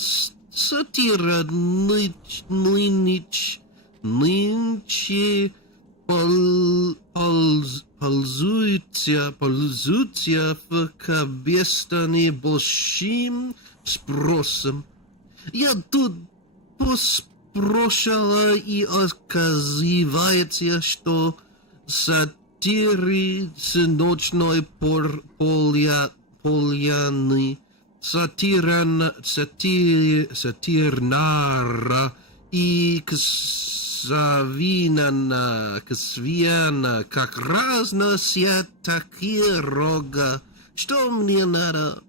сатира нынче пользуются в Кабестане большим спросом. Я тут поспрашивала, и оказывается, что сатиры с ночной поляны, сатирнара и Ксавиана как раз носят такие рога. Что мне надо?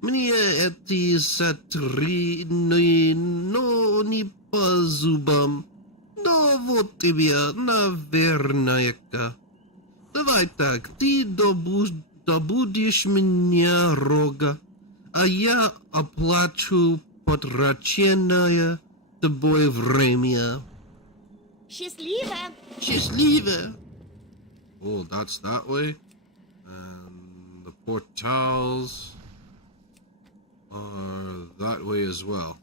Мне эти сатиры, но не по зубам. Но вот тебе, наверняка. Давай так, ты добудешь мне рога, а я оплачу потраченное тобой время. Счастливо! Счастливо! Oh, that's that way. And the portals are that way as well.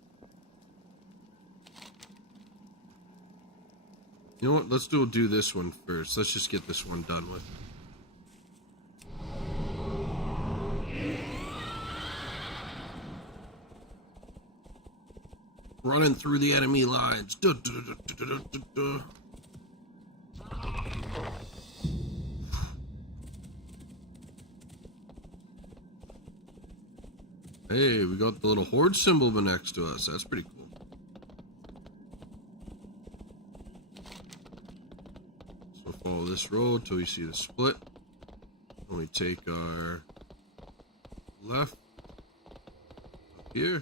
You know what? Let's do this one first. Let's just get this one done with. Running through the enemy lines. Hey, we got the little Horde symbol next to us. That's pretty cool. So follow this road till you see the split. Then we take our left up here.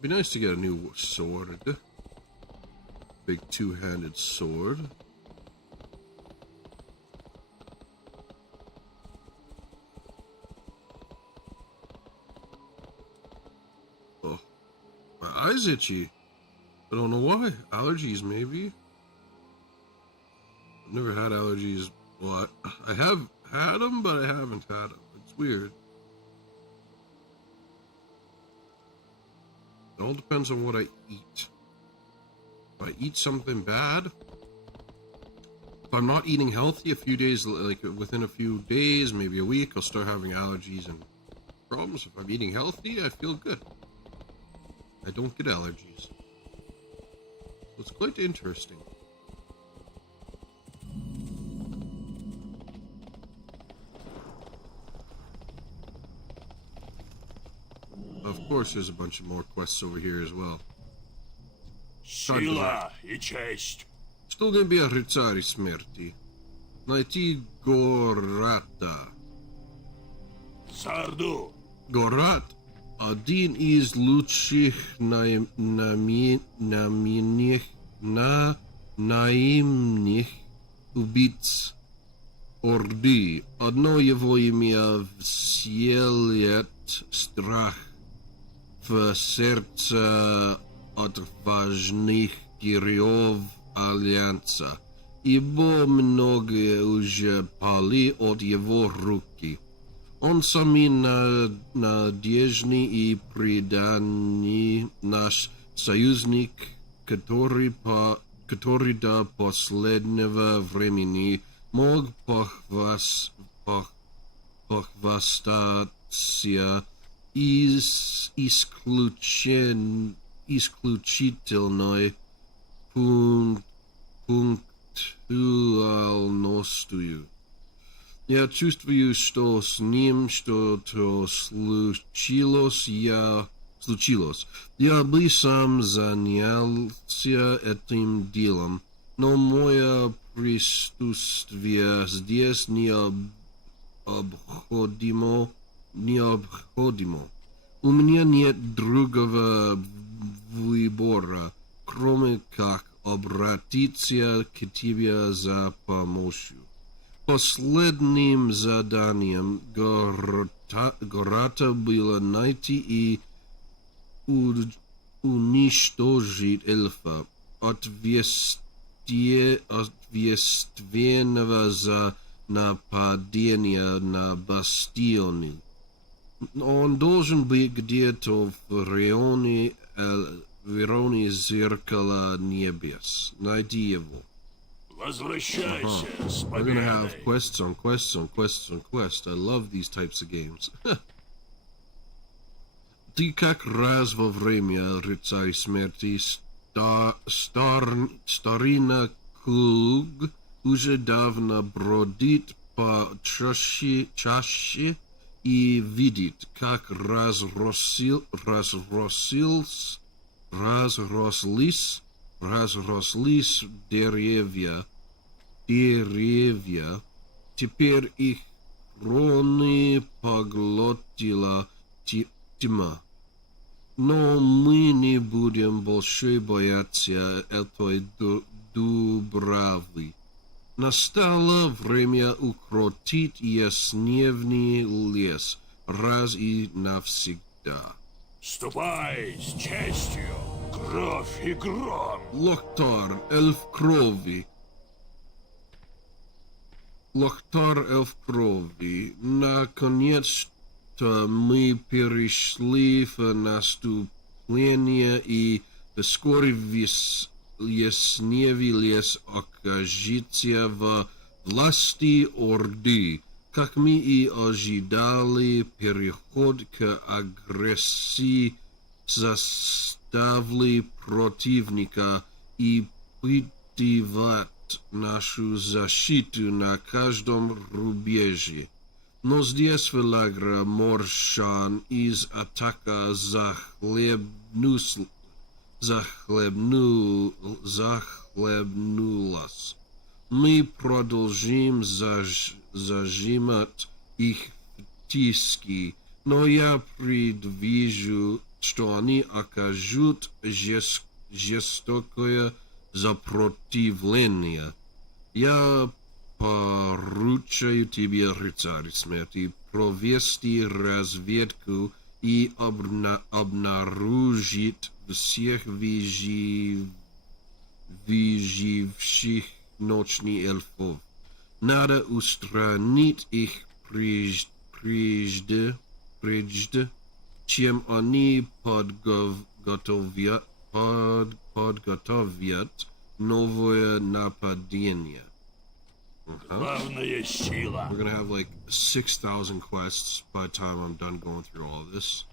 Be nice to get a new sword. Big two-handed sword. Oh, my eyes itchy. I don't know why. Allergies, maybe. I've never had allergies. Well, I have had them, but I haven't had them. It's weird. It all depends on what I eat. If I eat something bad, if I'm not eating healthy, a few days, like within a few days, maybe a week, I'll start having allergies and problems. If I'm eating healthy, I feel good. I don't get allergies. So it's quite interesting. Of course, there's a bunch of more quests over here as well. Сила и честь. Что тебе, рыцарь смерти? Найти Гората. Орду. Горат — один из лучших наимных убийц Орды. Одно его имя вселяет страх в сердце отважных героев Альянса, ибо многие уже пали от его руки. Он самый надежный и преданный наш союзник, который до последнего времени мог похвастаться исключительной пунктуальностью. Я чувствую, что с ним что-то случилось. Я бы сам занялся этим делом, но мое присутствие здесь необходимо. У меня нет другого выбора, кроме как обратиться к тебе за помощью. Последним заданием Гората было найти и уничтожить эльфа, ответственного за нападение на бастионы. Он должен быть где-то в районе зеркала небес. Найди его. Возвращайся с We're gonna have победой. quests on quests on quests on quests. I love these types of games. Ты как раз во время рыцарь смерти старина Куг уже давно бродит по чаще и видит, как разрослись деревья. Теперь их кроны поглотила тьма. Но мы не будем больше бояться этой дубравы. Настало время укротить ясневный лес раз и навсегда. Ступай с честью, кровь и гром. Лохтар, эльф крови. Наконец-то мы перешли в наступление, и вскоре ясневый лес окажется во власти Орды. Как мы и ожидали, переход к агрессии заставил противника и пытывать нашу защиту на каждом рубеже. Но здесь Вилагра Моршан из атака захлебнулась. Мы продолжим зажимать их в тиски, но я предвижу, что они окажут жестокое сопротивление. Я поручаю тебе, рыцарь смерти, провести разведку и обнаружить всех выживших ночных эльфов. Надо устранить их прежде, чем они подготовят новое нападение. Главная сила. We're gonna have like 6,000 quests by the time I'm done going through all of this.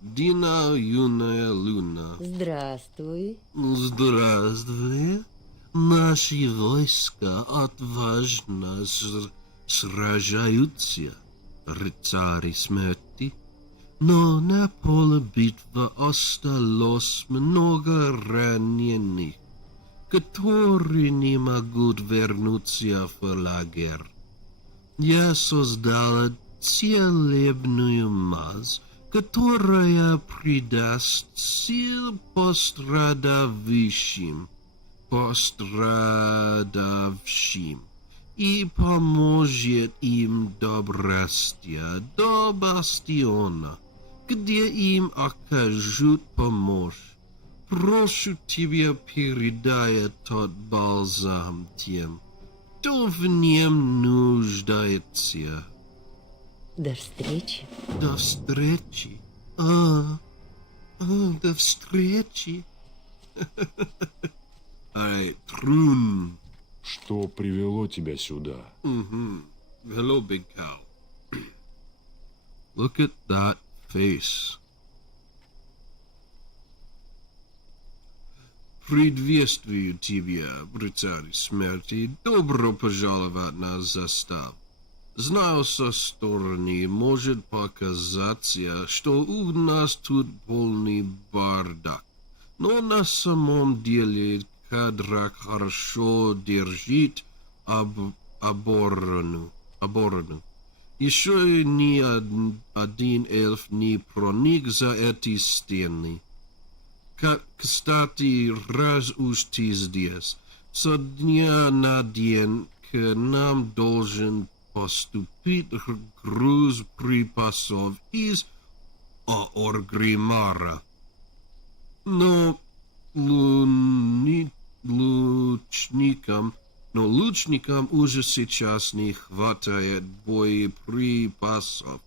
Дина, юная луна. Здравствуй. Здравствуй. Наши войска отважно сражаются, рыцари смерти. Но на поле битвы осталось много раненых, которые не могут вернуться в лагерь. Я создала целебную мазь, которая придаст сил пострадавшим. пострадавшим и поможет им добраться до бастиона, где им окажут помощь. Прошу тебя, передай тот бальзам тем, кто в нем нуждается. До встречи. До встречи. До встречи. Alright, Трун. Что привело тебя сюда? Hello, big cow. Look at that face. Приветствую тебя, британий смерти. Добро пожаловать на застав. Знаю, со стороны может показаться, что у нас тут полный бардак. Но на самом деле кадрак хорошо держит оборону. Еще ни один эльф не проник за эти стены. Кстати, раз уж ты здесь, со дня на день к нам должен поступить груз припасов из Оргримара. Но лучникам уже сейчас не хватает боеприпасов.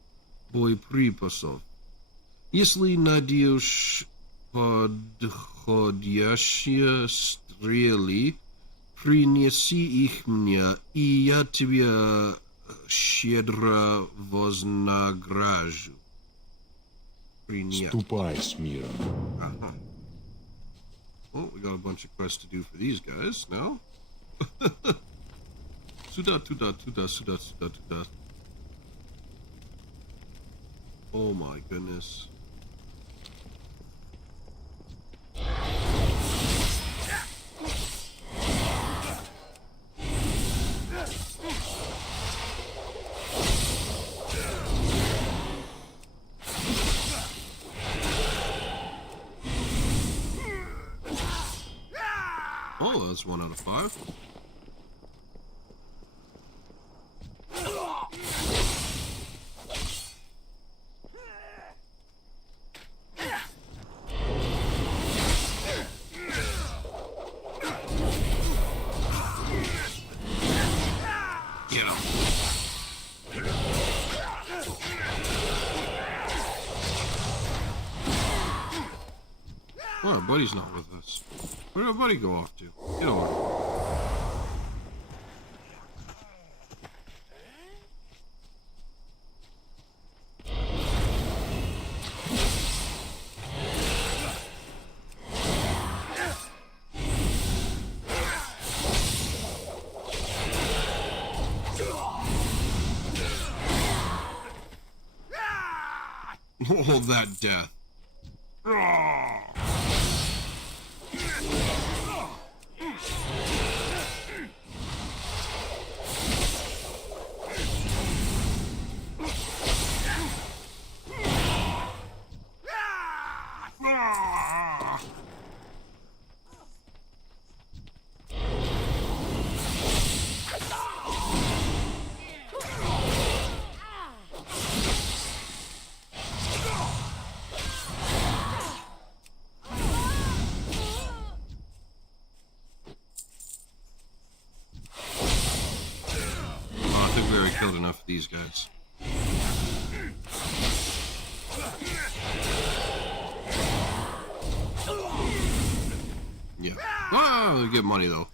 Если найдешь подходящие стрелы, принеси их мне, и я тебя щедро вознагражу. Ступай с миром. Well, we got a bunch of quests to do for these guys now. Сюда. Oh my goodness. Oh, that's 1 out of 5. Get him. Oh, our buddy's not with us. Where did our buddy go off to? Get on. Oh, that death. I think we already killed enough of these guys. Yeah. Ah, we get money though.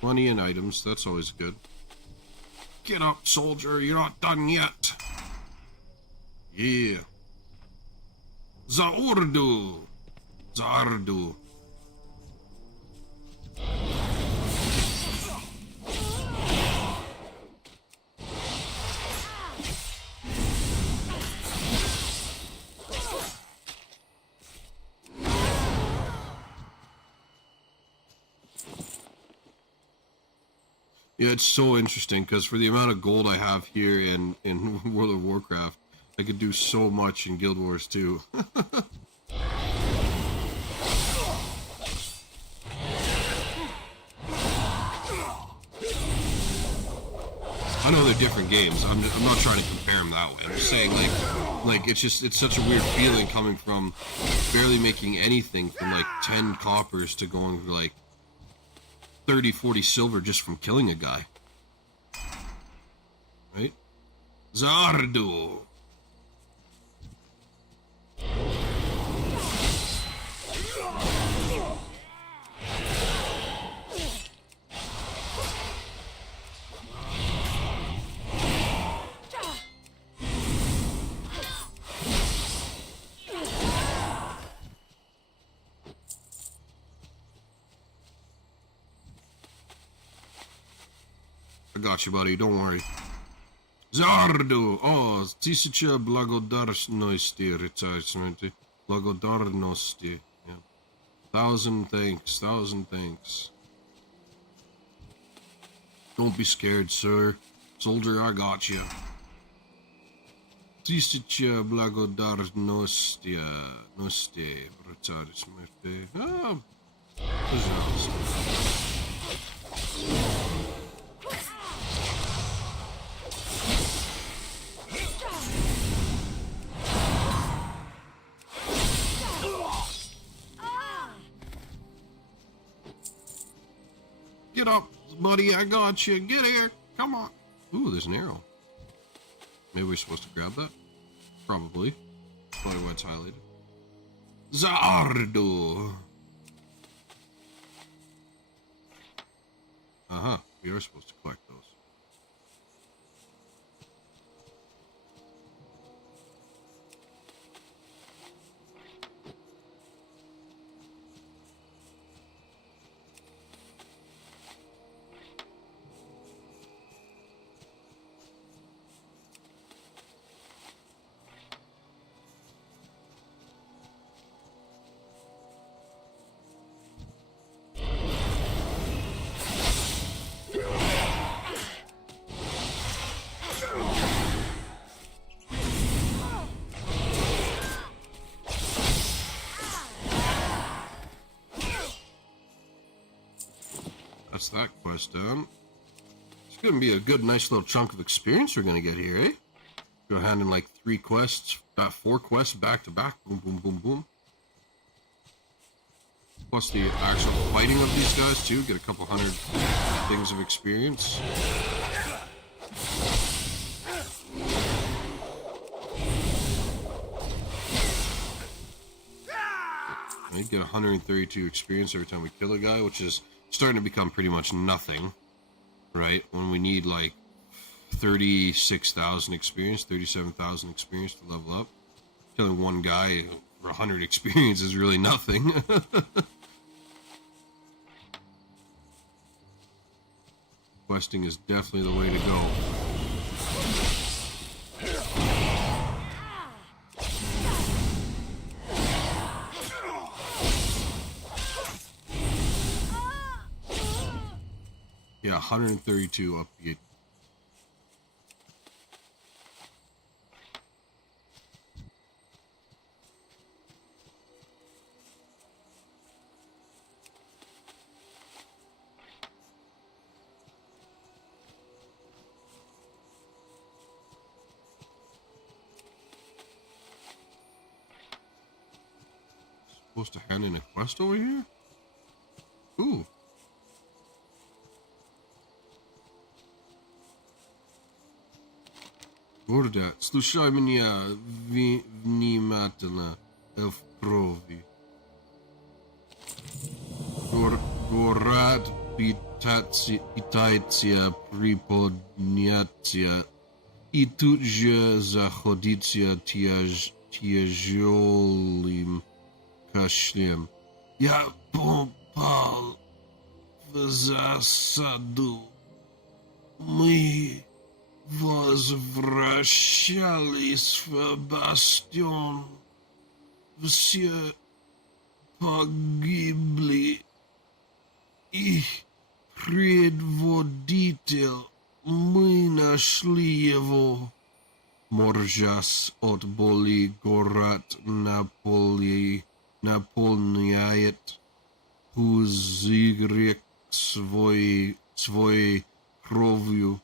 Money and items, that's always good. Get up, soldier, you're not done yet. Yeah. Ordu. Ordu. Yeah, it's so interesting because for the amount of gold I have here in World of Warcraft, I could do so much in Guild Wars too. I know they're different games. I'm not trying to compare them that way. I'm just saying, like it's such a weird feeling coming from barely making anything from like 10 coppers to going for like 30, 40 silver just from killing a guy. Right? Zardu. I got you, buddy. Don't worry. Zardu! Oh, 1000 благодарности, рецайсменты. Благодарности. Yeah. 1,000 thanks. 1,000 thanks. Don't be scared, sir. Soldier, I got you. 1000 благодарности, рецайсменты. Ah, пожалуйста. Get up, buddy. I got you. Get here. Come on. Ooh, there's an arrow. Maybe we're supposed to grab that? Probably. Probably why it's highlighted. Zardu. Uh-huh. We are supposed to collect those. That's that quest done. It's gonna be a good, nice little chunk of experience we're gonna get here, eh? Go handing like 4 quests back to back. Boom, boom, boom, boom. Plus the actual fighting of these guys too. Get a couple hundred things of experience. We get 132 experience every time we kill a guy, which is starting to become pretty much nothing, right? When we need like 36,000 experience, 37,000 experience to level up. Killing one guy for 100 experience is really nothing. Questing is definitely the way to go. Yeah, 132 up to get. Supposed to hand in a quest over here? Ooh. Horde, слушай меня внимательно, эльф-прови. Город питается приподнятия, и тут же заходится тяжелым кашлем. Я попал в засаду. Мы возвращались в бастион. Все погибли. Их предводитель, мы нашли его. Моржас от боли город наполняет пузырек своей кровью.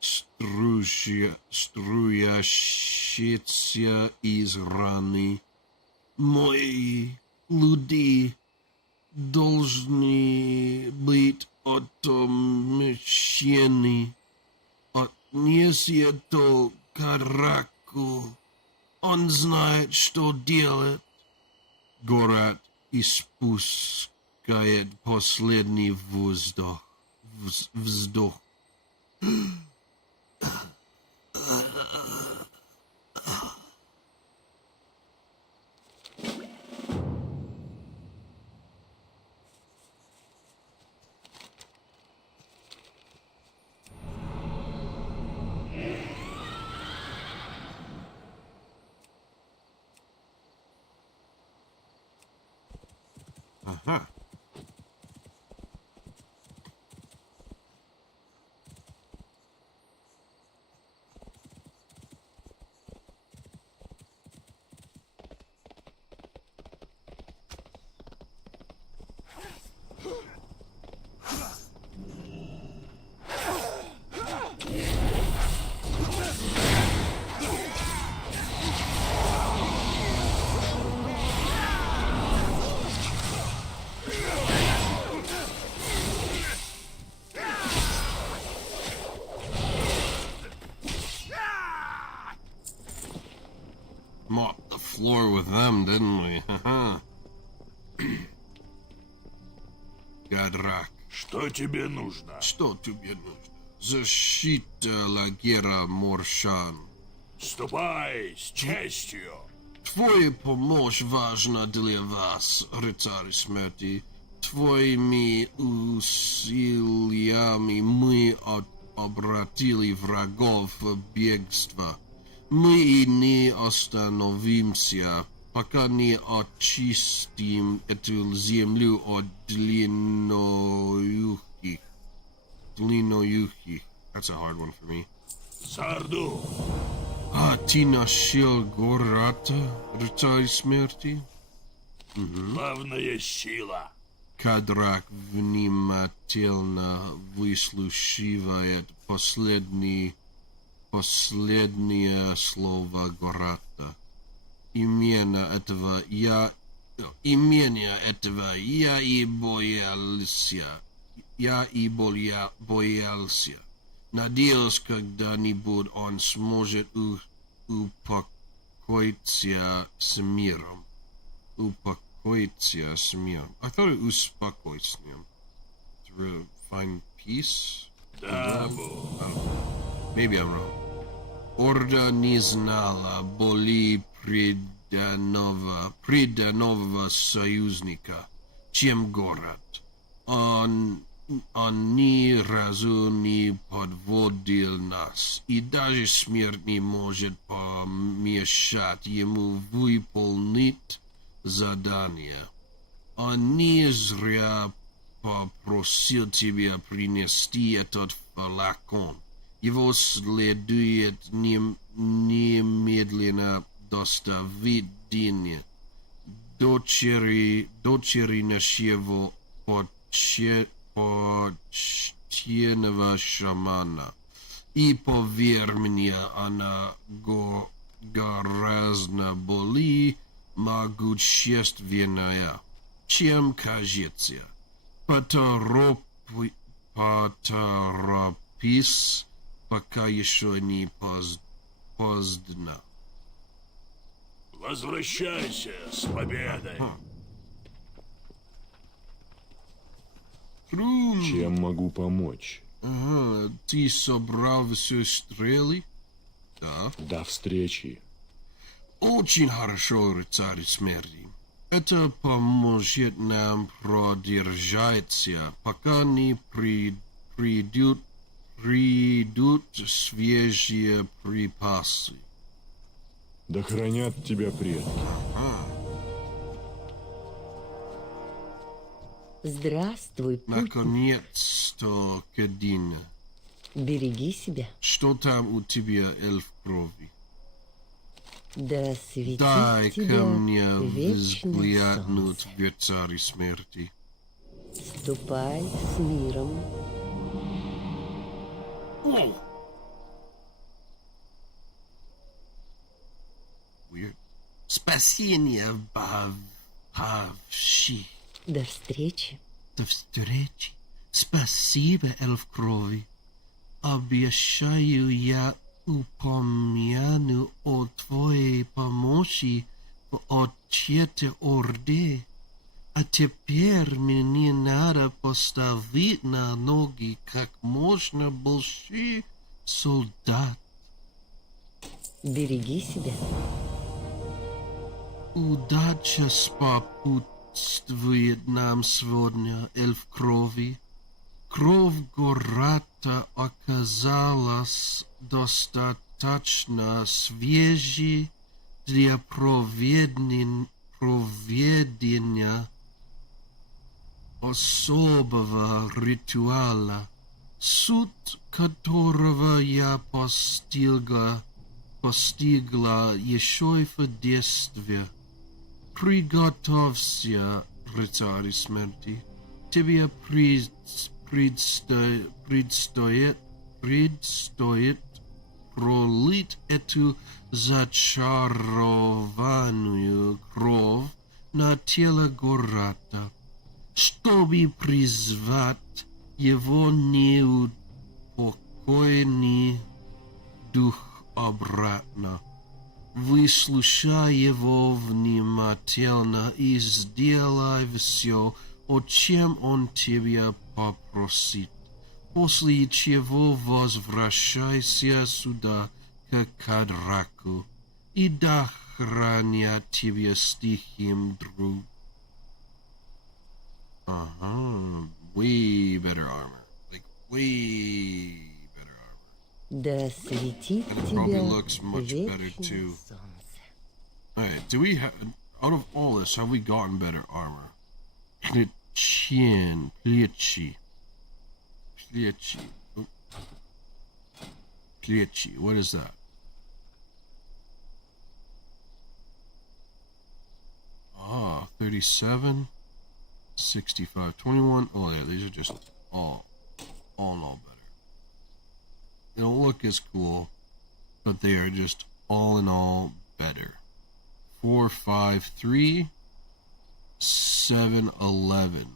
струящийся из раны. Мои люди должны быть отомщены. Отнеси это Караку. Он знает, что делать. Город испускает последний вздох. Вздох. Ага. Mopped the floor with them, didn't we? Haha. Гадрак. Что тебе нужно? Что тебе нужно? Защита лагера Моршан. Ступай с честью. Твоя помощь важна для вас, рыцарь смерти. Твоими усилиями мы обратили врагов в бегство. Мы и не остановимся, пока не очистим эту землю от длинноюхих. That's a hard one for me. За Орду. А ты нашел город, рыцарь смерти? Главная сила. Кадрак внимательно выслушивает последнее слово города. Именно этого я и боялся. Надеюсь, когда-нибудь он сможет упокоиться с миром. Упокоиться с миром. I thought it успокоить с ним. To find peace? Да, Maybe I'm wrong. Орда не знала боли преданного союзника, чем город. Он ни разу не подводил нас, и даже смерть не может помешать ему выполнить задание. Он не зря попросил тебя принести этот флакон. Его следует немедленно доставить Дине, дочери нашего почтенного шамана. И поверь мне, она гораздо более могущественная, чем кажется. Поторопись, пока еще не поздно. Возвращайся с победой. Чем могу помочь? Ага, ты собрал все стрелы? Да. До встречи. Очень хорошо, рыцарь смерти. Это поможет нам продержаться, пока не придут свежие припасы. Да хранят тебя предки. Здравствуй, путник. Наконец-то, Кадина. Береги себя. Что там у тебя, эльф крови? Да светит Дай-ка тебя мне вечное взглянуть, солнце. рыцарь смерти. Ступай с миром. О, Спасение, Павши. До встречи. До встречи. Спасибо, эльф крови. Обещаю, я упомяну о твоей помощи в отчете Орды. А теперь мне надо поставить на ноги как можно больше солдат. Береги себя. Удача сопутствует нам сегодня, эльф крови. Кровь Гората оказалась достаточно свежей для проведения особого ритуала, суть которого я постигла еще в детстве. Приготовься, рыцарь смерти, тебе предстоит пролить эту зачарованную кровь на тело Гората, чтобы призвать его неупокоенный дух обратно. Выслушай его внимательно и сделай все, о чем он тебя попросит. После чего возвращайся сюда, к Кадраку, и да хранят тебя стихим друг. Way better armor. Like, way better armor. Да светит And it probably тебя looks much better вечное too. солнце. Alright, do we have, out of all this, have we gotten better armor? Плечи. Oh. Плечи, what is that? Ah, 37, 65, 21. Oh yeah, these are just all in all better. They don't look as cool, but they are just all in all better. 4, 5, 3, 7, 11.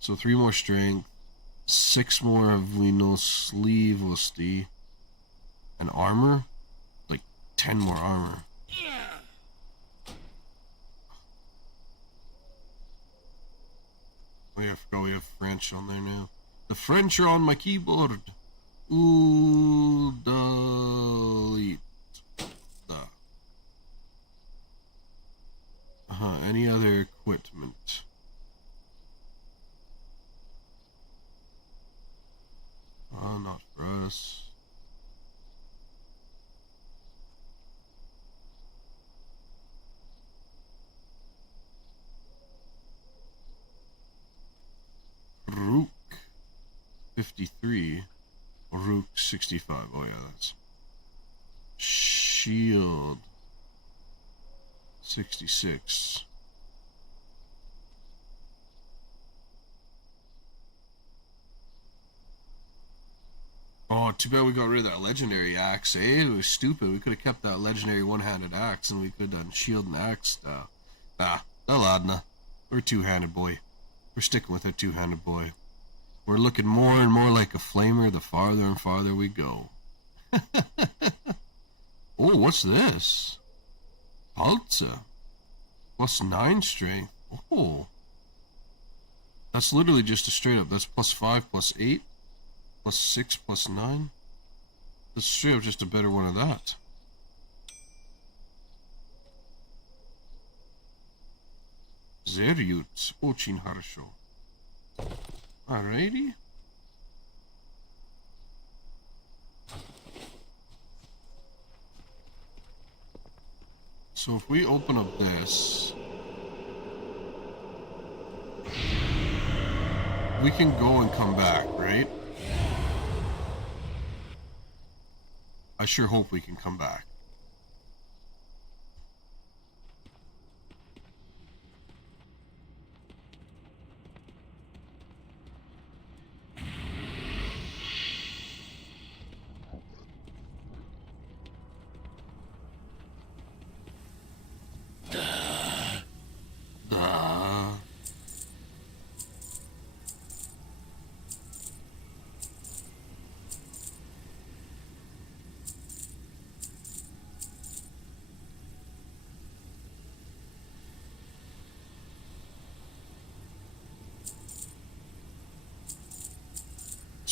So 3 more strength, 6 more villanous, sleevelessly, and armor, like 10 more armor. I forgot we have French on there now. The French are on my keyboard. Ooh, delete. Any other equipment? Not for us. Rook 53. Rook 65. Oh yeah, that's shield 66. Oh, too bad we got rid of that legendary axe, eh? It was stupid. We could have kept that legendary one-handed axe and we could have done shield and axe stuff. No ladna. We're two-handed boy. We're sticking with a two-handed boy. We're looking more and more like a flamer the farther and farther we go. Oh, what's this? Palza. +9 strength. Oh. That's literally just a straight up. That's +5, +8, +6, +9. That's straight up just a better one of that. Zeriut. Очень хорошо. Alrighty. So if we open up this, we can go and come back, right? I sure hope we can come back.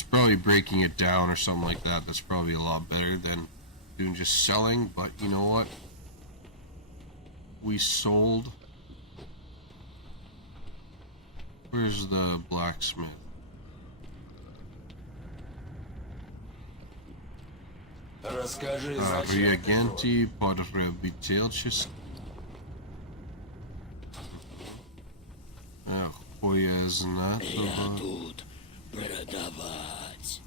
probably breaking it down or something like that. That's probably a lot better than doing just selling. But you know what? We sold. Where's the blacksmith? Реагенты потребительческие. Хуязнатого. Тут продавать.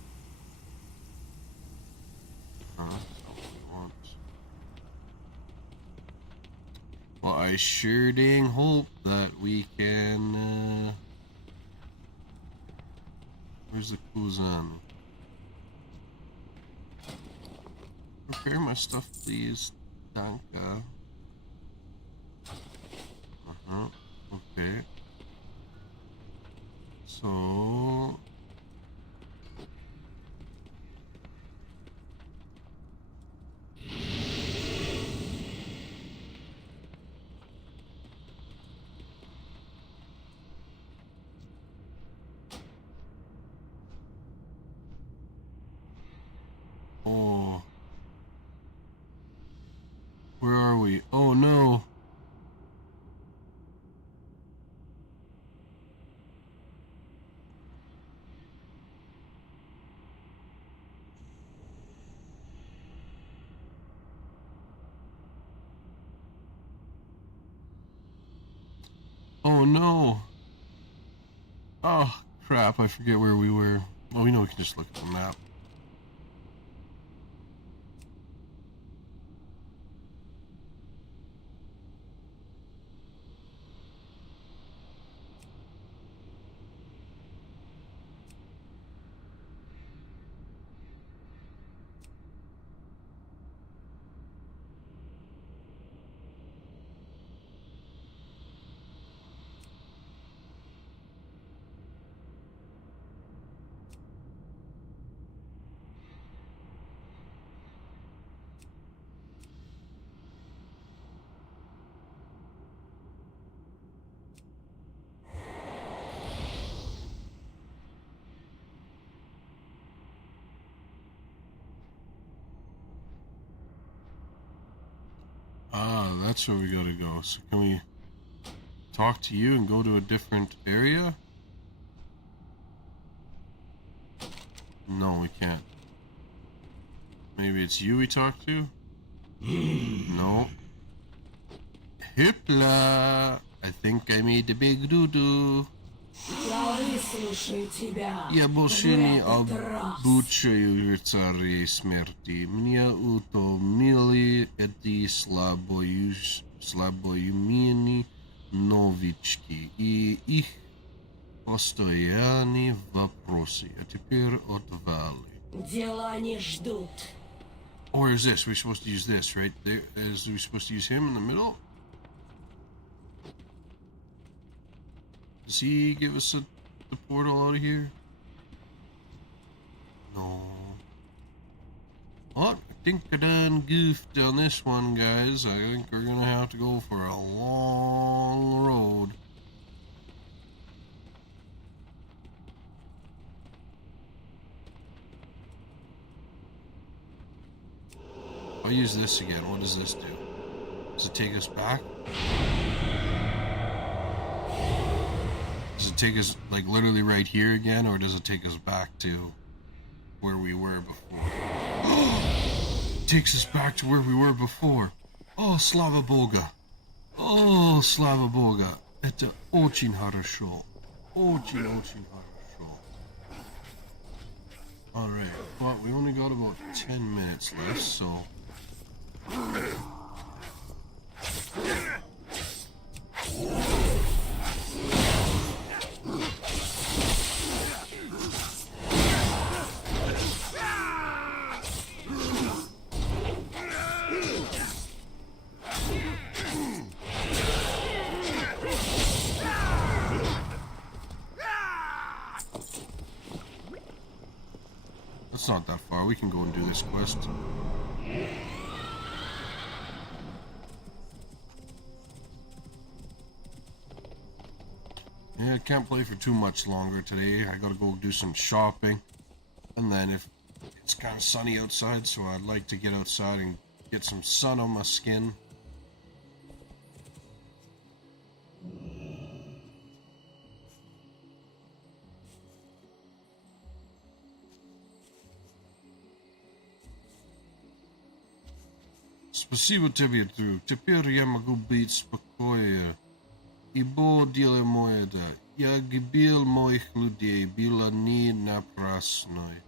Well, I sure dang hope that we can, where's the Kuzan? Repair my stuff, please. Danka. Okay. So... Oh. Where are we? Oh no. Oh no. Oh crap, I forget where we were. Oh, we know we can just look at the map. Ah, that's where we gotta go. So can we talk to you and go to a different area? No, we can't. Maybe it's you we talk to? No. Hipla! I think I made a big doo-doo. Я больше не обучаю рыцарей смерти. Мне утомили эти слабоумные новички и их постоянные вопросы. А теперь отвали. Дела не ждут. Or is this? We're supposed to use this, right? There, is we supposed to use him in the middle? Does he give us the portal out of here? No. Well, I think I done goofed on this one, guys. I think we're gonna have to go for a long road. I'll use this again. What does this do? Does it take us back? Does it take us, like, literally right here again, or does it take us back to where we were before? It takes us back to where we were before. Oh, Slava Boga. Oh, Slava Boga. Это очень хорошо. Очень хорошо. Alright, but we only got about 10 minutes left, so... That's not that far. We can go and do this quest. Yeah, I can't play for too much longer today. I gotta go do some shopping. And then if it's kind of sunny outside, so I'd like to get outside and get some sun on my skin. Спасибо тебе, друг. Теперь я могу быть спокоен. Ибо дело мое, да. Я гибель моих людей была не напрасной.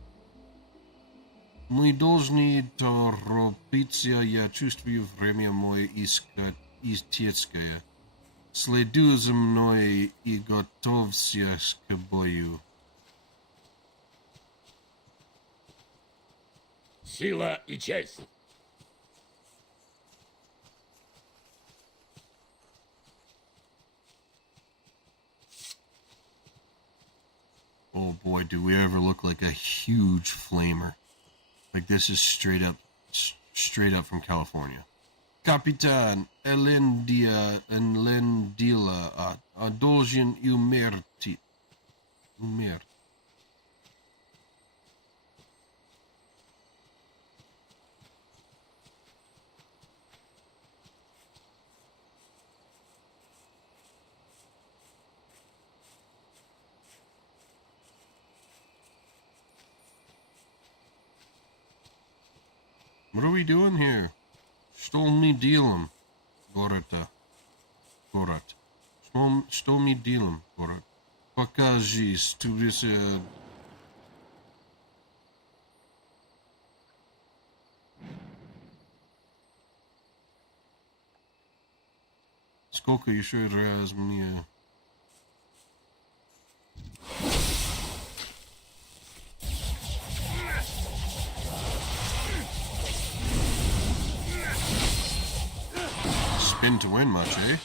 Мы должны торопиться, я чувствую время мое истецкое. Следуй за мной и готовься к бою. Сила и честь. Oh boy, do we ever look like a huge flamer. Like this is straight up from California. Kapitan Elendila должен умереть. What are we doing here? Что мы делаем, город? Что мы делаем, город? Покажи, студия. Сколько еще раз мне... Spin to win much, eh?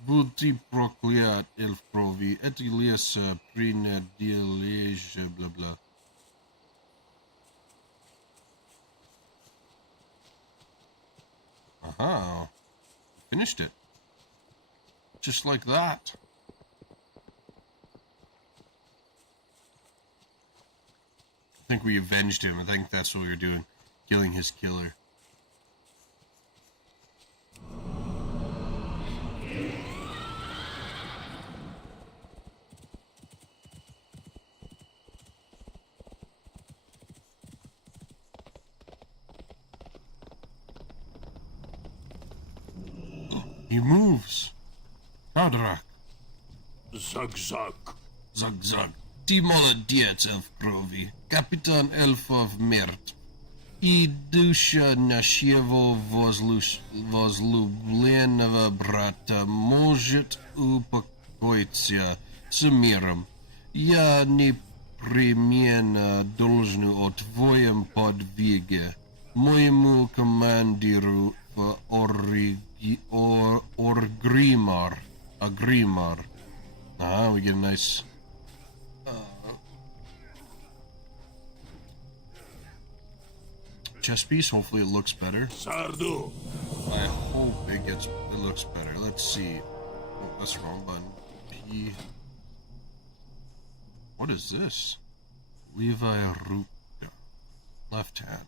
Будь ты проклят, эльф крови, это леса принадлежит, бла-бла. Aha, finished it. Just like that. I think we avenged him. I think that's what we were doing. Killing his killer. He moves. Kadrak. Заг-заг. Zag-zag. Ty молодец, эльф крови. Капитан эльфов мертв. И душа нашего возлюбленного брата может упокоиться с миром. Я непременно должен о твоем подвиге моему командиру в Агримар. We get a nice... chest piece. Hopefully it looks better. Сарду. I hope it looks better. Let's see. Oh, that's the wrong button. P. What is this? Levi Ruka. Left hand.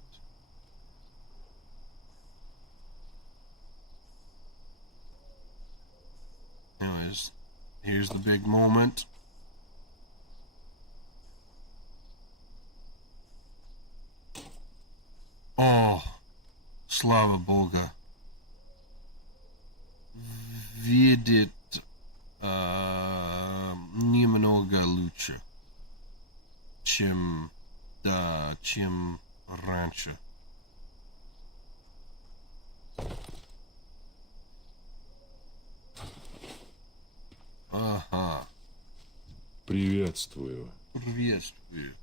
Anyways, here's the big moment. Oh, слава Бога. Видит немного лучше, чем раньше. Ага. Приветствую. Приветствую.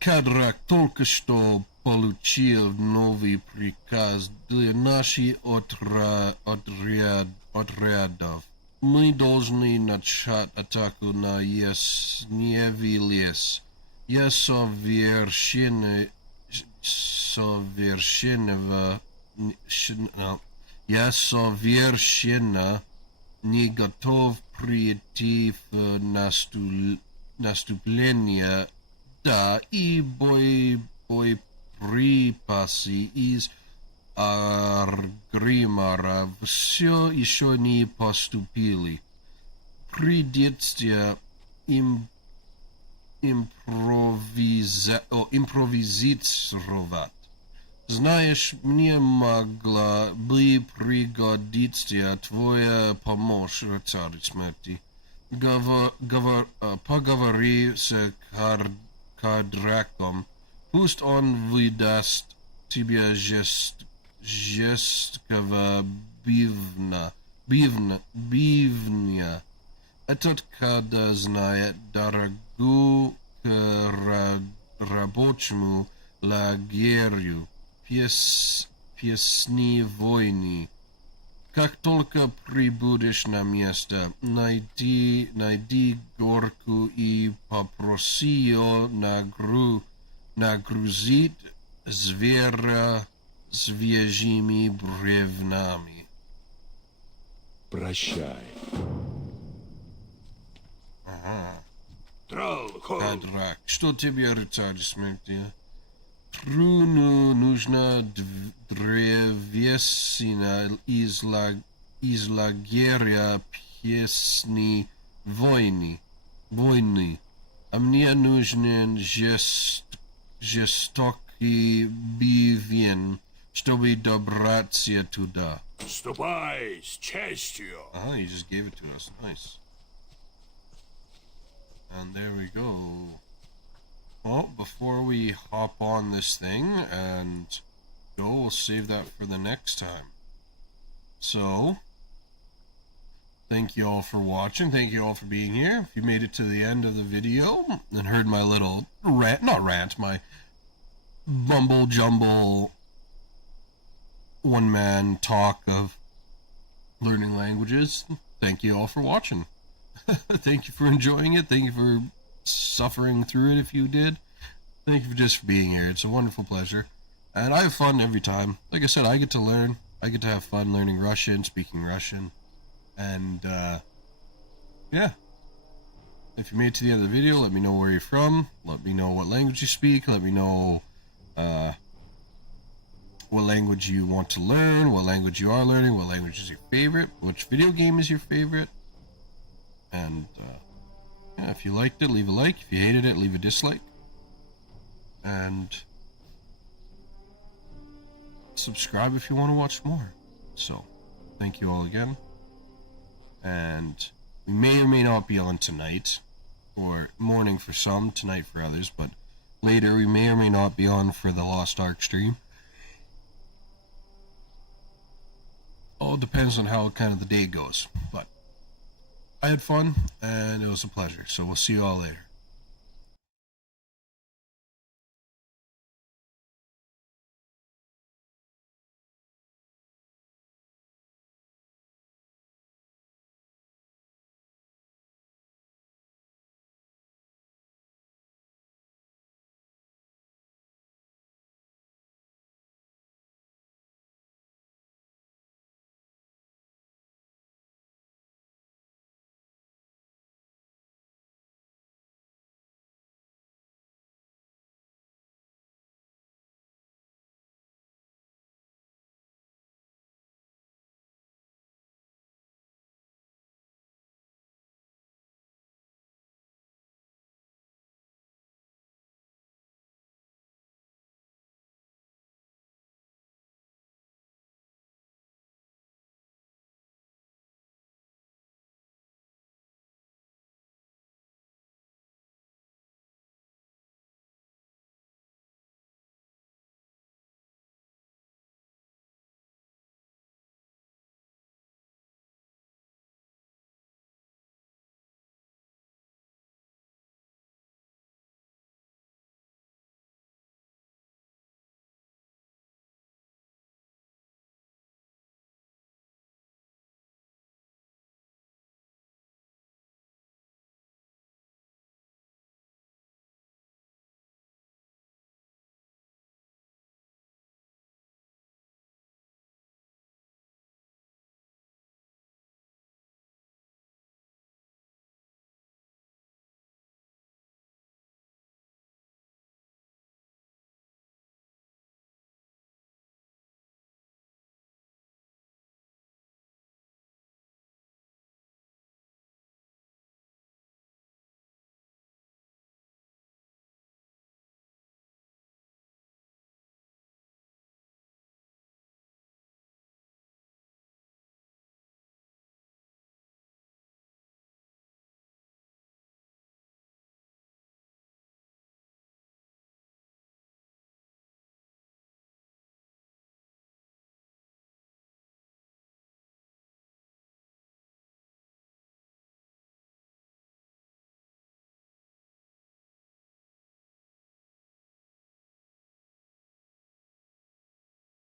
Кадрак только что получил новый приказ для наших отрядов. Мы должны начать атаку на Ясневилес. Я совершенно не готов прийти в наступление, да, и боеприпасы из Аргримара все еще не поступили. Придется импровизировать. Знаешь, мне могла бы пригодиться твоя помощь, рыцарь смерти. Поговори с Кадраком. Пусть он выдаст тебе жесткого бивня. Этот когда знает дорогу к рабочему лагерю. Песни войны. Как только прибудешь на место, найди горку и попроси ее нагрузить зверя свежими бревнами. Прощай. Ага. Тралхол. Кадрак, что тебе, рыцарь смерти? Труну нужна древесина из лагеря песни войны. А мне нужен жестокий бивен, чтобы добраться туда. Ступай с честью. He just gave it to us. Nice. And there we go. Well, before we hop on this thing and go, we'll save that for the next time. So, thank you all for watching. Thank you all for being here. If you made it to the end of the video and heard my little my mumble jumble one-man talk of learning languages, thank you all for watching. Thank you for enjoying it. Thank you for suffering through it if you did. Thank you just for being here. It's a wonderful pleasure. And I have fun every time. Like I said, I get to learn. I get to have fun learning Russian, speaking Russian. And, yeah. If you made it to the end of the video, let me know where you're from. Let me know what language you speak. Let me know, what language you want to learn, what language you are learning, what language is your favorite, which video game is your favorite. And, yeah, if you liked it, leave a like. If you hated it, leave a dislike. And subscribe if you want to watch more. So, thank you all again. And we may or may not be on tonight, or morning for some, tonight for others, but later we may or may not be on for the Lost Ark stream. All depends on how kind of the day goes, but I had fun, and it was a pleasure, so we'll see you all later.